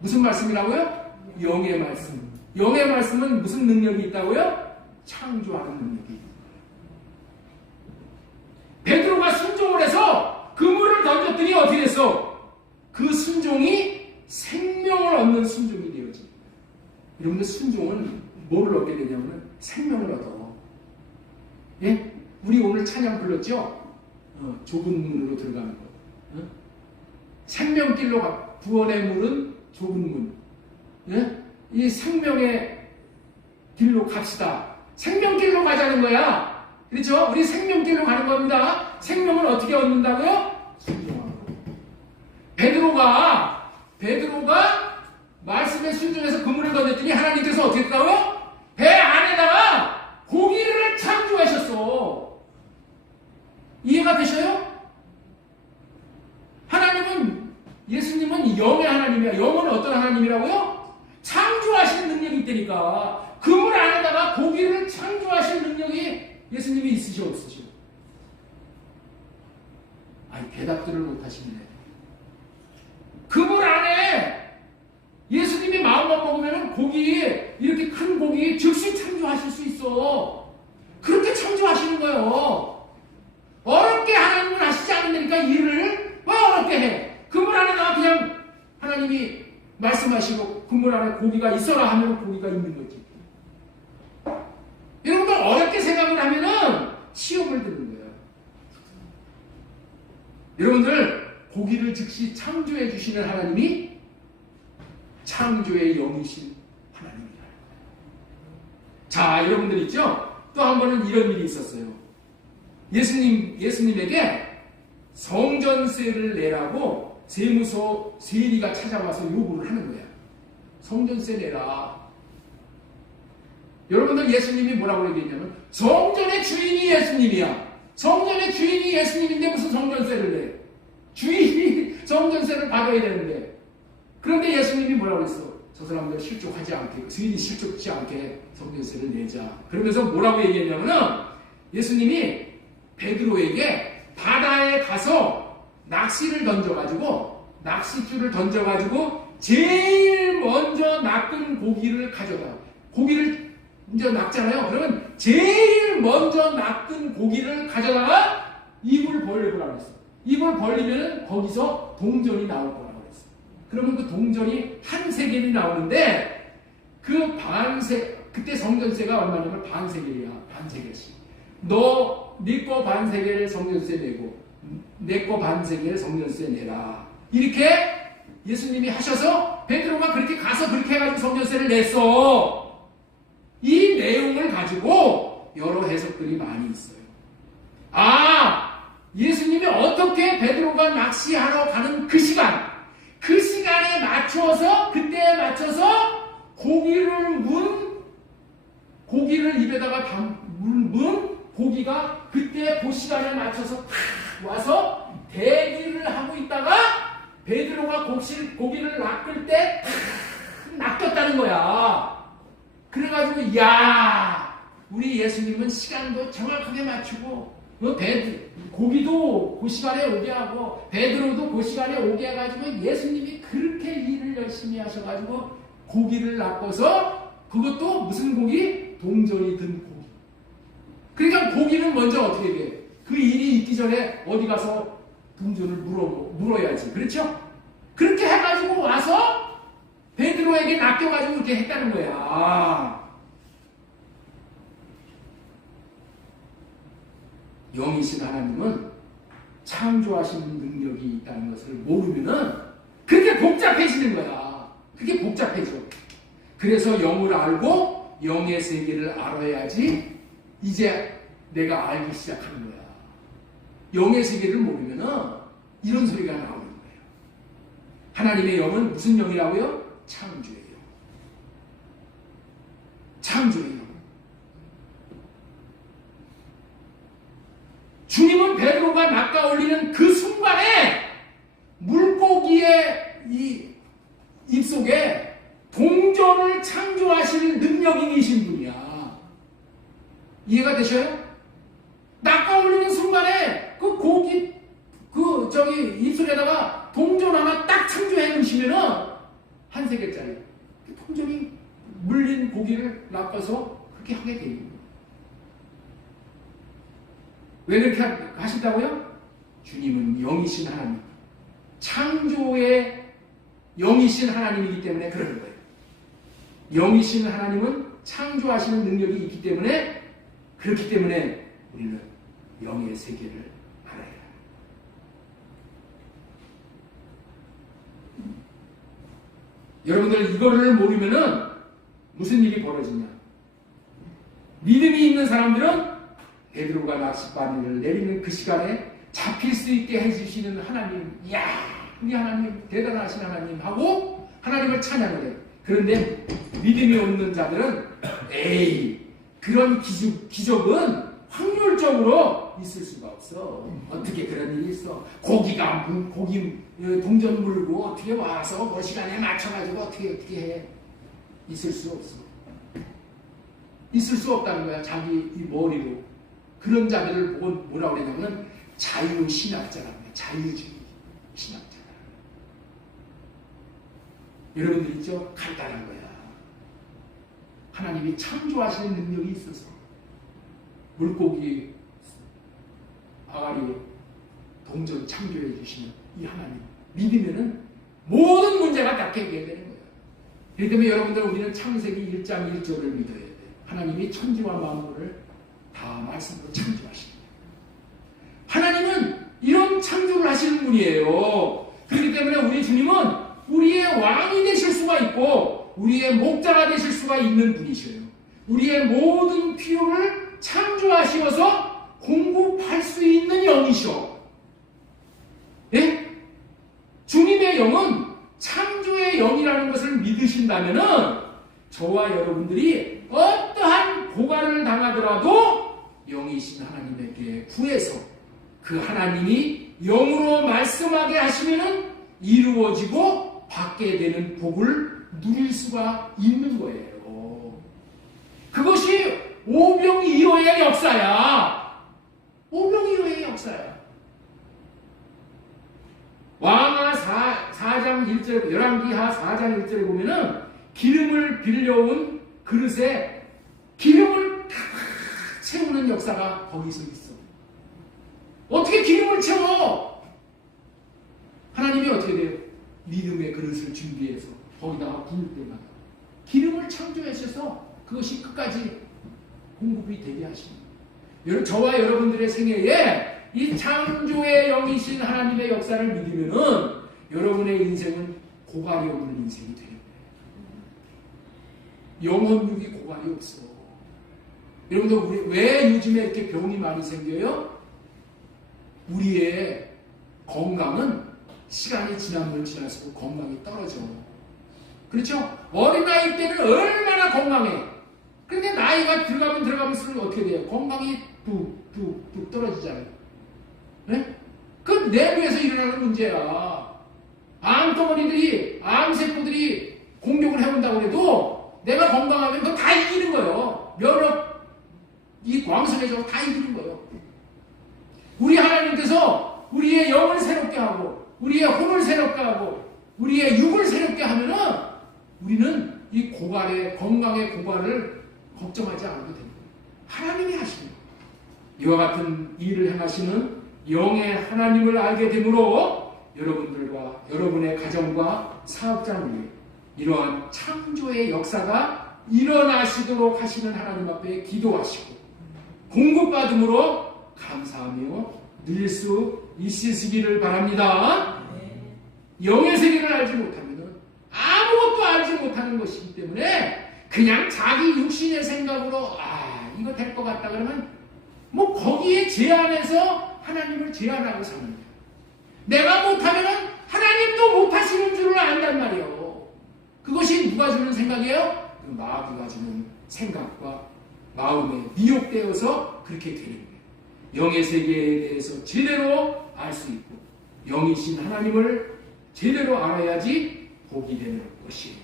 무슨 말씀이라고요? 영의 말씀. 영의 말씀은 무슨 능력이 있다고요? 창조하는 능력이 있는 거예요. 베드로가 순종을 해서 그물을 던졌더니 어떻게 됐어? 그 순종이 생명을 얻는 순종이 되어집니다. 여러분들 순종은 뭐를 얻게 되냐면 생명을 얻어. 예? 우리 오늘 찬양 불렀죠? 좁은 문으로 들어가는 거. 생명길로 가. 구원의 문은 좁은 문. 예? 이 생명의 길로 갑시다. 생명길로 가자는 거야. 그렇죠? 우리 생명길로 가는 겁니다. 생명을 어떻게 얻는다고요? 순종하는 거예요. 베드로가 말씀에 순종해서 그물을 던졌더니 하나님께서 어떻게 했다고요? 배 안에다가 고기를 창조하셨어. 이해가 되셔요? 예수님은 영의 하나님이야. 영은 어떤 하나님이라고요? 창조하시는 능력이 있다니까. 그물 안에다가 고기를 창조하시는 능력이 예수님이 있으셔 없으셔? 아니 대답들을 못하시네. 그물 안에 예수님이 마음만 먹으면 이렇게 큰 고기 즉시 창조하실 수 있어. 그렇게 창조하시는 거예요. 어렵게 하나님은 하시지 않는다니까. 일을 왜 어렵게 해? 그물 안에다가 그냥 하나님이 말씀하시고 그물 안에 고기가 있어라 하면 고기가 있는 거지. 여러분들 어렵게 생각을 하면은 시험을 드는 거예요. 여러분들 고기를 즉시 창조해 주시는 하나님이 창조의 영이신 하나님이다. 자, 여러분들 있죠? 또 한 번은 이런 일이 있었어요. 예수님에게 성전세를 내라고 세무서 세리가 찾아와서 요구를 하는 거야. 성전세 내라. 여러분들 예수님이 뭐라고 얘기했냐면 성전의 주인이 예수님이야. 성전의 주인이 예수님인데 무슨 성전세를 내? 주인이 성전세를 받아야 되는데. 그런데 예수님이 뭐라고 했어? 저 사람들 실족하지 않게, 주인이 실족하지 않게 성전세를 내자. 그러면서 뭐라고 얘기했냐면은 예수님이 베드로에게 바다에 가서 낚시를 던져가지고 낚싯줄을 던져가지고 제일 먼저 낚은 고기를 가져가. 고기를 이제 낚잖아요. 그러면 제일 먼저 낚은 고기를 가져다가 입을 벌려보라고 했어. 입을 벌리면 거기서 동전이 나올 거라고 했어. 그러면 그 동전이 한 세겔이 나오는데 그 그때 성전세가 얼마냐면 반세겔이야. 반세겔씩. 네 거 반세겔 성전세 내고 내 거 반세겔 성전세 내라. 이렇게 예수님이 하셔서 베드로가 그렇게 가서 그렇게 해가지고 성전세를 냈어. 이 내용을 가지고 여러 해석들이 많이 있어요. 예수님이 어떻게 베드로가 낚시하러 가는 그 시간에 맞춰서 그때에 맞춰서 고기를 입에다가 문 고기가 그때 그 시간에 맞춰서 와서 대기를 하고 있다가 베드로가 고기를 낚을 때 낚였다는 거야. 그래가지고 우리 예수님은 시간도 정확하게 맞추고 고기도 그 시간에 오게 하고 베드로도 그 시간에 오게 해가지고 예수님이 그렇게 일을 열심히 하셔가지고 고기를 낚아서 그것도 무슨 고기? 동전이 든 고기. 그러니까 고기는 먼저 어떻게 돼? 그 일이 있기 전에 어디 가서 동전을 물어야지. 그렇죠? 그렇게 해가지고 와서 베드로에게 낚여가지고 이렇게 했다는 거야. 영이신 하나님은 창조하시는 능력이 있다는 것을 모르면은 그렇게 복잡해지는 거야. 그게 복잡해져. 그래서 영을 알고 영의 세계를 알아야지 이제 내가 알기 시작하는 거야. 영의 세계를 모르면은 이런 소리가 나오는 거예요. 하나님의 영은 무슨 영이라고요? 창조의 영. 창조의 영. 주님은 베드로가 낚아 올리는 그 순간에 물고기의 이 입속에 동전을 창조하실 능력이 계신 분이야. 이해가 되셔요? 낚아 올리는 순간에 그 고기 입속에다가 동전 하나 딱 창조해 놓으시면은 한 세겔짜리 그 동전이 물린 고기를 낚아서 그렇게 하게 돼 있는 거예요. 왜 그렇게 하신다고요? 주님은 영이신 하나님, 창조의 영이신 하나님이기 때문에 그러는 거예요. 영이신 하나님은 창조하시는 능력이 있기 때문에 그렇기 때문에 우리는 영의 세계를 알아야 해요. 여러분들 이거를 모르면은 무슨 일이 벌어지냐? 믿음이 있는 사람들은 베드로가 낚싯바늘을 내리는 그 시간에 잡힐 수 있게 해주시는 하나님, 우리 하나님 대단하신 하나님 하고 하나님을 찬양을 해요. 그런데 믿음이 없는 자들은 그런 기적은 확률적으로 있을 수가 없어. 어떻게 그런 일이 있어? 고기 동전 물고 어떻게 와서 그 시간에 맞춰가지고 어떻게 해? 있을 수 없어. 있을 수 없다는 거야. 자기 이 머리로. 그런 자들을 보고 뭐라고 그러냐면 자유신학자라는 거야. 자유주의 신학자. 여러분들 있죠? 간단한 거야. 하나님이 창조하시는 능력이 있어서 물고기 아가리 동전 창조해 주시는 이 하나님 믿으면은 모든 문제가 다 해결되는 거예요. 그렇기 때문에 여러분들 우리는 창세기 1장 1절을 믿어야 돼요. 하나님이 천지와 만물을 다 말씀으로 창조하시는 거예요. 하나님은 이런 창조를 하시는 분이에요. 그렇기 때문에 우리 주님은 우리의 왕이 되실 수가 있고 우리의 목자가 되실 수가 있는 분이셔요. 우리의 모든 필요를 창조하시어서 공급할 수 있는 영이셔. 예? 주님의 영은 창조의 영이라는 것을 믿으신다면은 저와 여러분들이 어떠한 고난을 당하더라도 영이신 하나님에게 구해서 그 하나님이 영으로 말씀하게 하시면은 이루어지고 받게 되는 복을 누릴 수가 있는 거예요. 그것이 오병이어의 역사야. 오병이어의 역사야. 4장 1절, 열왕기하 4장 1절에 보면은 기름을 빌려온 그릇에 기름을 다 채우는 역사가 거기서 있어. 어떻게 기름을 채워? 하나님이 어떻게 돼요? 믿음의 그릇을 준비해서 거기다가 부을 때마다 기름을 창조하셔서 그것이 끝까지 공급이 되게 하십니다. 저와 여러분들의 생애에 이 창조의 영이신 하나님의 역사를 믿으면은 여러분의 인생은 고갈이 없는 인생이 되는 거예요. 영혼육이 고갈이 없어. 여러분들 우리 왜 요즘에 이렇게 병이 많이 생겨요? 우리의 건강은 시간이 지나면 지날수록 건강이 떨어져. 그렇죠? 어린 나이 때는 얼마나 건강해. 그런데 나이가 들어가면서 어떻게 돼요? 건강이 뚝뚝뚝 떨어지잖아요. 네? 그 내부에서 일어나는 문제야. 암덩어리들이, 암세포들이 공격을 해온다고 해도 내가 건강하면 그거 다 이기는 거예요. 면역이 왕성해져서 다 이기는 거예요. 우리 하나님께서 우리의 영을 새롭게 하고 우리의 혼을 새롭게 하고 우리의 육을 새롭게 하면은 우리는 이 고갈의 건강의 고갈을 걱정하지 않아도 됩니다. 하나님이 하시는 거예요. 이와 같은 일을 행하시는 영의 하나님을 알게 되므로 여러분들과 여러분의 가정과 사업장 위에 이러한 창조의 역사가 일어나시도록 하시는 하나님 앞에 기도하시고 공급받음으로 감사하며 누릴 수 있으시기를 바랍니다. 영의 세계를 알지 못하면 아무것도 알지 못하는 것이기 때문에 그냥 자기 육신의 생각으로 이거 될 것 같다 그러면 뭐 거기에 제한해서 하나님을 제한하고 사는 거예요. 내가 못하면 하나님도 못하시는 줄을 안단 말이에요. 그것이 누가 주는 생각이에요? 그 마귀가 주는 생각과 마음에 미혹되어서 그렇게 되는 거예요. 영의 세계에 대해서 제대로 알 수 있고 영이신 하나님을 제대로 알아야지 복이 되는 것이에요.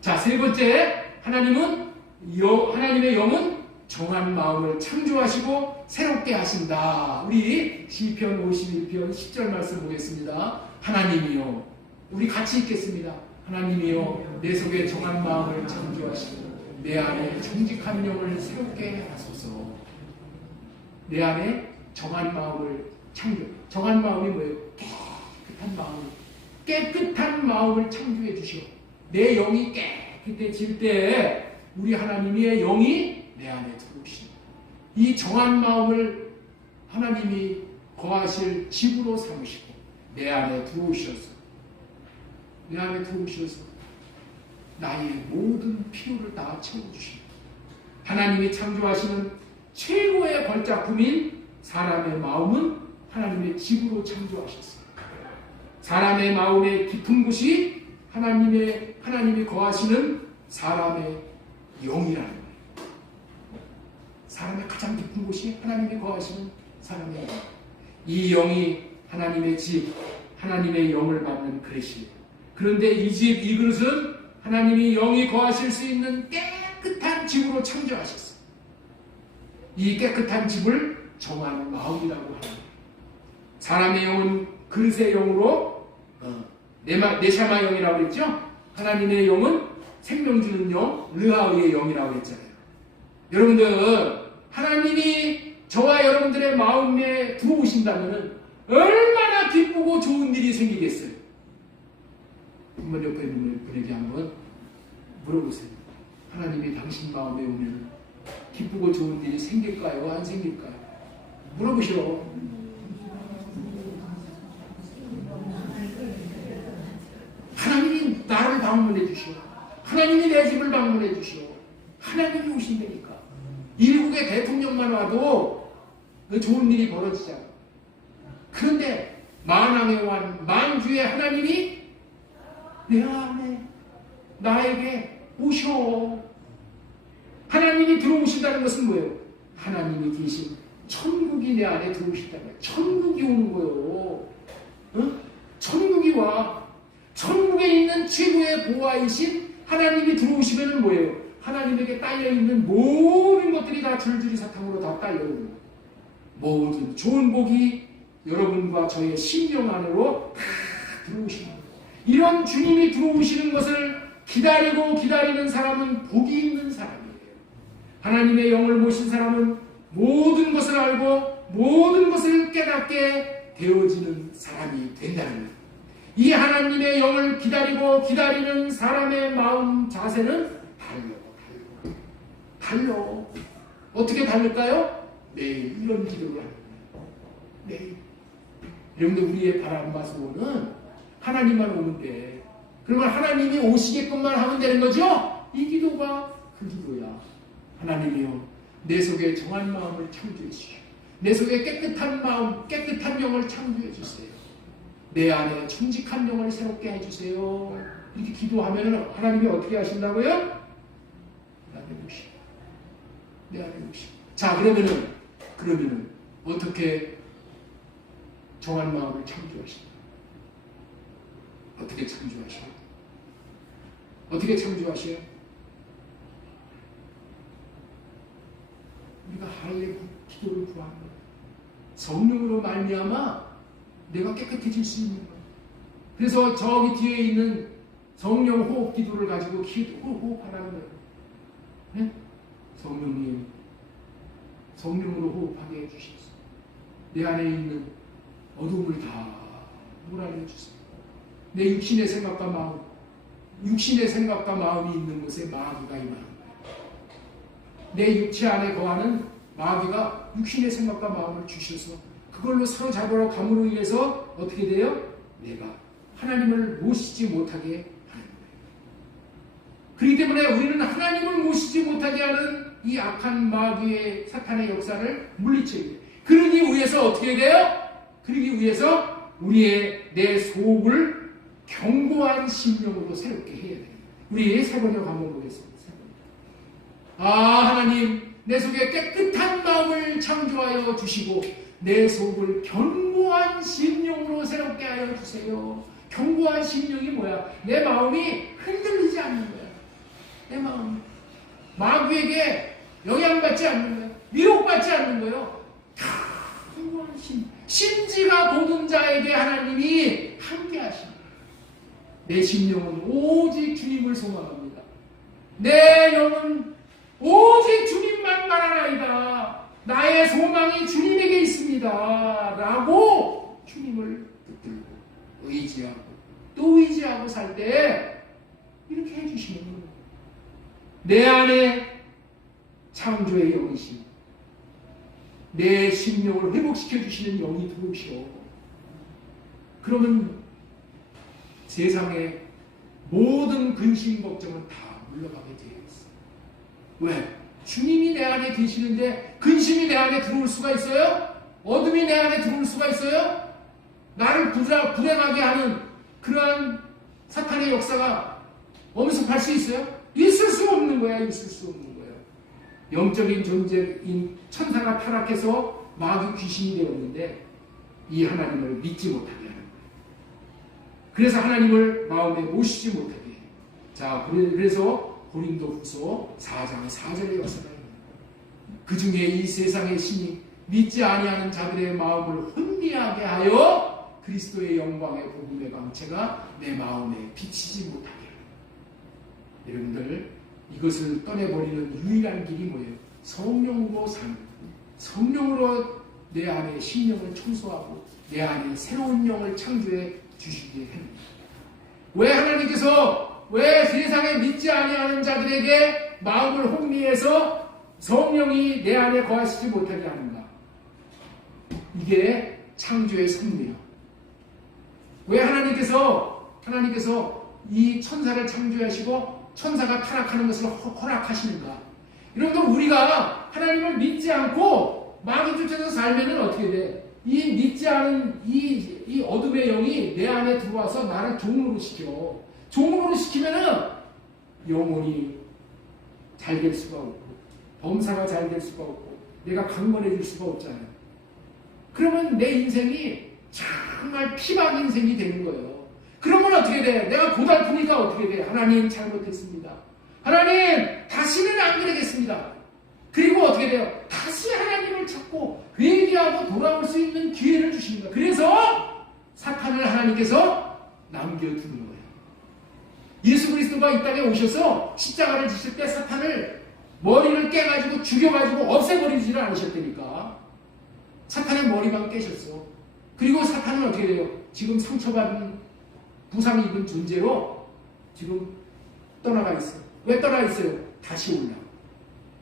자, 세 번째, 하나님의 영은 정한 마음을 창조하시고 새롭게 하신다. 우리 시편 51편 10절 말씀 보겠습니다. 하나님이여, 우리 같이 읽겠습니다. 하나님이여, 내 속에 정한 마음을 창조하시고 내 안에 정직한 영을 새롭게 하소서. 내 안에 정한 마음을 정한 마음이 뭐예요? 깨끗한 마음을 창조해 주시오. 내 영이 깨끗해질 때 우리 하나님의 영이 내 안에 들어오십니다. 이 정한 마음을 하나님이 거하실 집으로 삼으시고 내 안에 들어오셔서 나의 모든 필요를 다 채워주십니다. 하나님이 창조하시는 최고의 걸작품인 사람의 마음은 하나님의 집으로 창조하셨습니다. 사람의 마음의 깊은 곳이 하나님이 거하시는 사람의 영이라는 거예요. 사람의 가장 깊은 곳이 하나님이 거하시는 사람의 영. 이 영이 하나님의 집, 하나님의 영을 받는 그릇이에요. 그런데 이 집, 이 그릇은 하나님이 영이 거하실 수 있는 깨끗한 집으로 창조하셨어요. 이 깨끗한 집을 정하는 마음이라고 합니다. 사람의 영은 그릇의 영으로 네샤마 영이라고 그랬죠? 하나님의 영은 생명 주는 영, 르하의 영이라고 했잖아요. 여러분들, 하나님이 저와 여러분들의 마음에 들어오신다면 얼마나 기쁘고 좋은 일이 생기겠어요? 한번 옆에 있는 분에게 한번 물어보세요. 하나님이 당신 마음에 오면 기쁘고 좋은 일이 생길까요? 안 생길까요? 물어보시오. 하나님이 나를 방문해 주시오. 하나님이 내 집을 방문해 주시오. 하나님이 오신다니까. 일국의 대통령만 와도 좋은 일이 벌어지잖아. 그런데 만왕의 왕, 만주의 하나님이 내 안에 나에게 오셔. 하나님이 들어오신다는 것은 뭐예요? 하나님이 계신 천국이 내 안에 들어오신다는 거예요. 천국이 오는 거예요. 응? 천국이 와. 천국에 있는 최고의 보아이신 하나님이 들어오시면 뭐예요? 하나님에게 딸려있는 모든 것들이 다 줄줄이 사탕으로 다 딸려오는 거예요. 모든 좋은 복이 여러분과 저의 심령 안으로 다 들어오시는 거예요. 이런 주님이 들어오시는 것을 기다리고 기다리는 사람은 복이 있는 사람이에요. 하나님의 영을 모신 사람은 모든 것을 알고 모든 것을 깨닫게 되어지는 사람이 된다는 거예요. 이 하나님의 영을 기다리고 기다리는 사람의 마음 자세는 달려. 어떻게 다를까요? 매일 이런 기도를 하는 거예요. 매일. 여러분들, 우리의 바람과 소원은 하나님만 오면 돼. 그러면 하나님이 오시게끔만 하면 되는 거죠? 이 기도가 그 기도야. 하나님이여, 내 속에 정한 마음을 창조해 주시오. 내 속에 깨끗한 마음, 깨끗한 영을 창조해 주세요. 내 안에 정직한 영을 새롭게 해주세요. 이렇게 기도하면 하나님이 어떻게 하신다고요? 내 안에 오시오. 내 안에 오시오. 자, 그러면은 어떻게 정한 마음을 창조하시나? 어떻게 창조하셔요? 어떻게 창조하셔요? 우리가 하나님의 기도를 구하는 거예요. 성령으로 말미암아 내가 깨끗해질 수 있는 거예요. 그래서 저기 뒤에 있는 성령 호흡 기도를 가지고 호흡하라는 거예요. 네? 성령님, 성령으로 호흡하게 해주셔서 내 안에 있는 어둠을 다 몰아내 주세요. 내 육신의 생각과 마음이 있는 곳에 마귀가 임하는 거예요. 내 육체 안에 거하는 마귀가 육신의 생각과 마음을 주셔서 그걸로 사로잡으러 감으로 인해서 어떻게 돼요? 내가 하나님을 모시지 못하게 하는 거예요. 그렇기 때문에 우리는 하나님을 모시지 못하게 하는 이 악한 마귀의 사탄의 역사를 물리쳐야 돼요. 그러기 위해서 어떻게 돼요? 그러기 위해서 내 속을 견고한 심령으로 새롭게 해야 돼요. 우리 세 번역 한번 보겠습니다. 하나님, 내 속에 깨끗한 마음을 창조하여 주시고 내 속을 견고한 심령으로 새롭게 하여 주세요. 견고한 심령이 뭐야? 내 마음이 흔들리지 않는 거야. 내 마음 마귀에게 영향받지 않는 거예요. 미혹받지 않는 거예요. 견고한 심지가 고든 자에게 하나님이 함께 하십니다. 내 심령은 오직 주님을 소망합니다. 내 영은 오직 주님만 바라나이다. 나의 소망이 주님에게 있습니다. 라고 주님을 붙들고 의지하고 또 의지하고 살 때 이렇게 해주시는 거예요. 내 안에 창조의 영이신 내 심령을 회복시켜 주시는 영이 들어오시오. 그러면 세상의 모든 근심 걱정은 다 물러가게 되어 있어요. 왜? 주님이 내 안에 계시는데 근심이 내 안에 들어올 수가 있어요? 어둠이 내 안에 들어올 수가 있어요? 나를 불행하게 하는 그러한 사탄의 역사가 엄습할 수 있어요? 있을 수 없는 거야. 있을 수 없는 거예요. 영적인 존재인 천사가 타락해서 마귀 귀신이 되었는데 이 하나님을 믿지 못하게 하는 거예요. 그래서 하나님을 마음에 모시지 못하게 해요. 자, 그래서 고린도후서 4장 4절의 역사가 그 중에 이 세상의 신이 믿지 아니하는 자들의 마음을 혼미하게 하여 그리스도의 영광의 복음의 광채가 내 마음에 비치지 못하게 해요. 여러분들, 이것을 떠내버리는 유일한 길이 뭐예요? 성령으로 사는 거예요. 성령으로 내 안에 심령을 청소하고 내 안에 새로운 영을 창조해 주시게 합니다. 왜 하나님께서 왜 세상에 믿지 아니하는 자들에게 마음을 혼미해서 성령이 내 안에 거하시지 못하게 하는가? 이게 창조의 섭리예요. 왜 하나님께서 이 천사를 창조하시고 천사가 타락하는 것을 허락하시는가? 여러분들, 우리가 하나님을 믿지 않고 마귀 쫓아서 살면은 어떻게 돼? 이 믿지 않은 이 어둠의 영이 내 안에 들어와서 나를 종으로 시켜. 종으로 시키면은 영혼이 잘 될 수가 없고 범사가 잘 될 수가 없고 내가 강건해질 수가 없잖아요. 그러면 내 인생이 정말 피박 인생이 되는 거예요. 그러면 어떻게 돼? 내가 고달프니까 어떻게 돼? 하나님 잘못했습니다. 하나님 다시는 안 그러겠습니다. 그리고 어떻게 돼요? 다시 하나님을 찾고 회개하고 돌아올 수 있는 기회를 주십니다. 그래서 사탄을 하나님께서 남겨두는 거예요. 그리스도가 이 땅에 오셔서 십자가를 지실 때 사탄을 머리를 깨가지고 죽여가지고 없애버리지를 않으셨다니까. 사탄의 머리만 깨셨어. 그리고 사탄은 어떻게 돼요? 지금 상처받은 부상 입은 존재로 지금 떠나가 있어요. 왜 떠나 있어요? 다시 올라.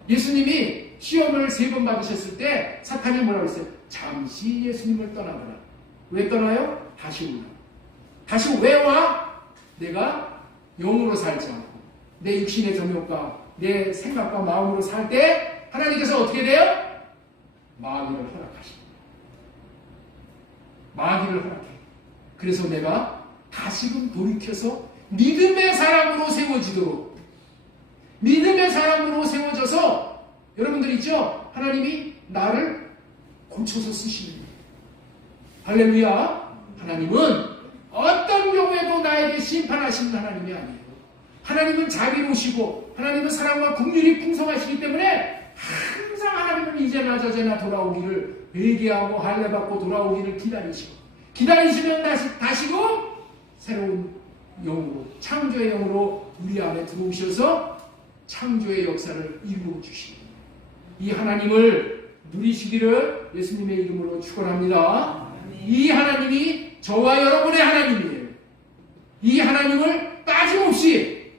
예수님이 시험을 3번 받으셨을 때 사탄이 뭐라고 했어요? 잠시 예수님을 떠나거라. 왜 떠나요? 다시 올라. 다시 왜 와? 내가 영으로 살지 않고 내 육신의 정욕과 내 생각과 마음으로 살 때 하나님께서 어떻게 돼요? 마귀를 허락하십니다. 마귀를 허락해. 그래서 내가 다시금 돌이켜서 믿음의 사람으로 세워지도록, 믿음의 사람으로 세워져서, 여러분들 있죠? 하나님이 나를 고쳐서 쓰시는 거예요. 할렐루야. 하나님은 어떤 경우에도 나에게 심판하시는 하나님이 아니에요. 하나님은 자비로우시고 하나님은 사랑과 긍휼이 풍성하시기 때문에 항상 하나님은 이제나 저제나 돌아오기를 회개하고 할례받고 돌아오기를 기다리시면 다시고 새로운 영으로, 창조의 영으로 우리 안에 들어오셔서 창조의 역사를 이루어 주십니다. 이 하나님을 누리시기를 예수님의 이름으로 축원합니다. 이 하나님이 저와 여러분의 하나님이에요. 이 하나님을 빠짐없이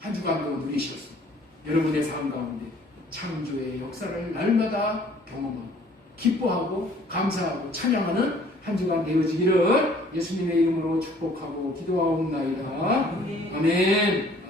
한 주간도 누리셔서 여러분의 삶 가운데 창조의 역사를 날마다 경험하고 기뻐하고 감사하고 찬양하는 한 주간 되어지기를 예수님의 이름으로 축복하고 기도하옵나이다. 아멘.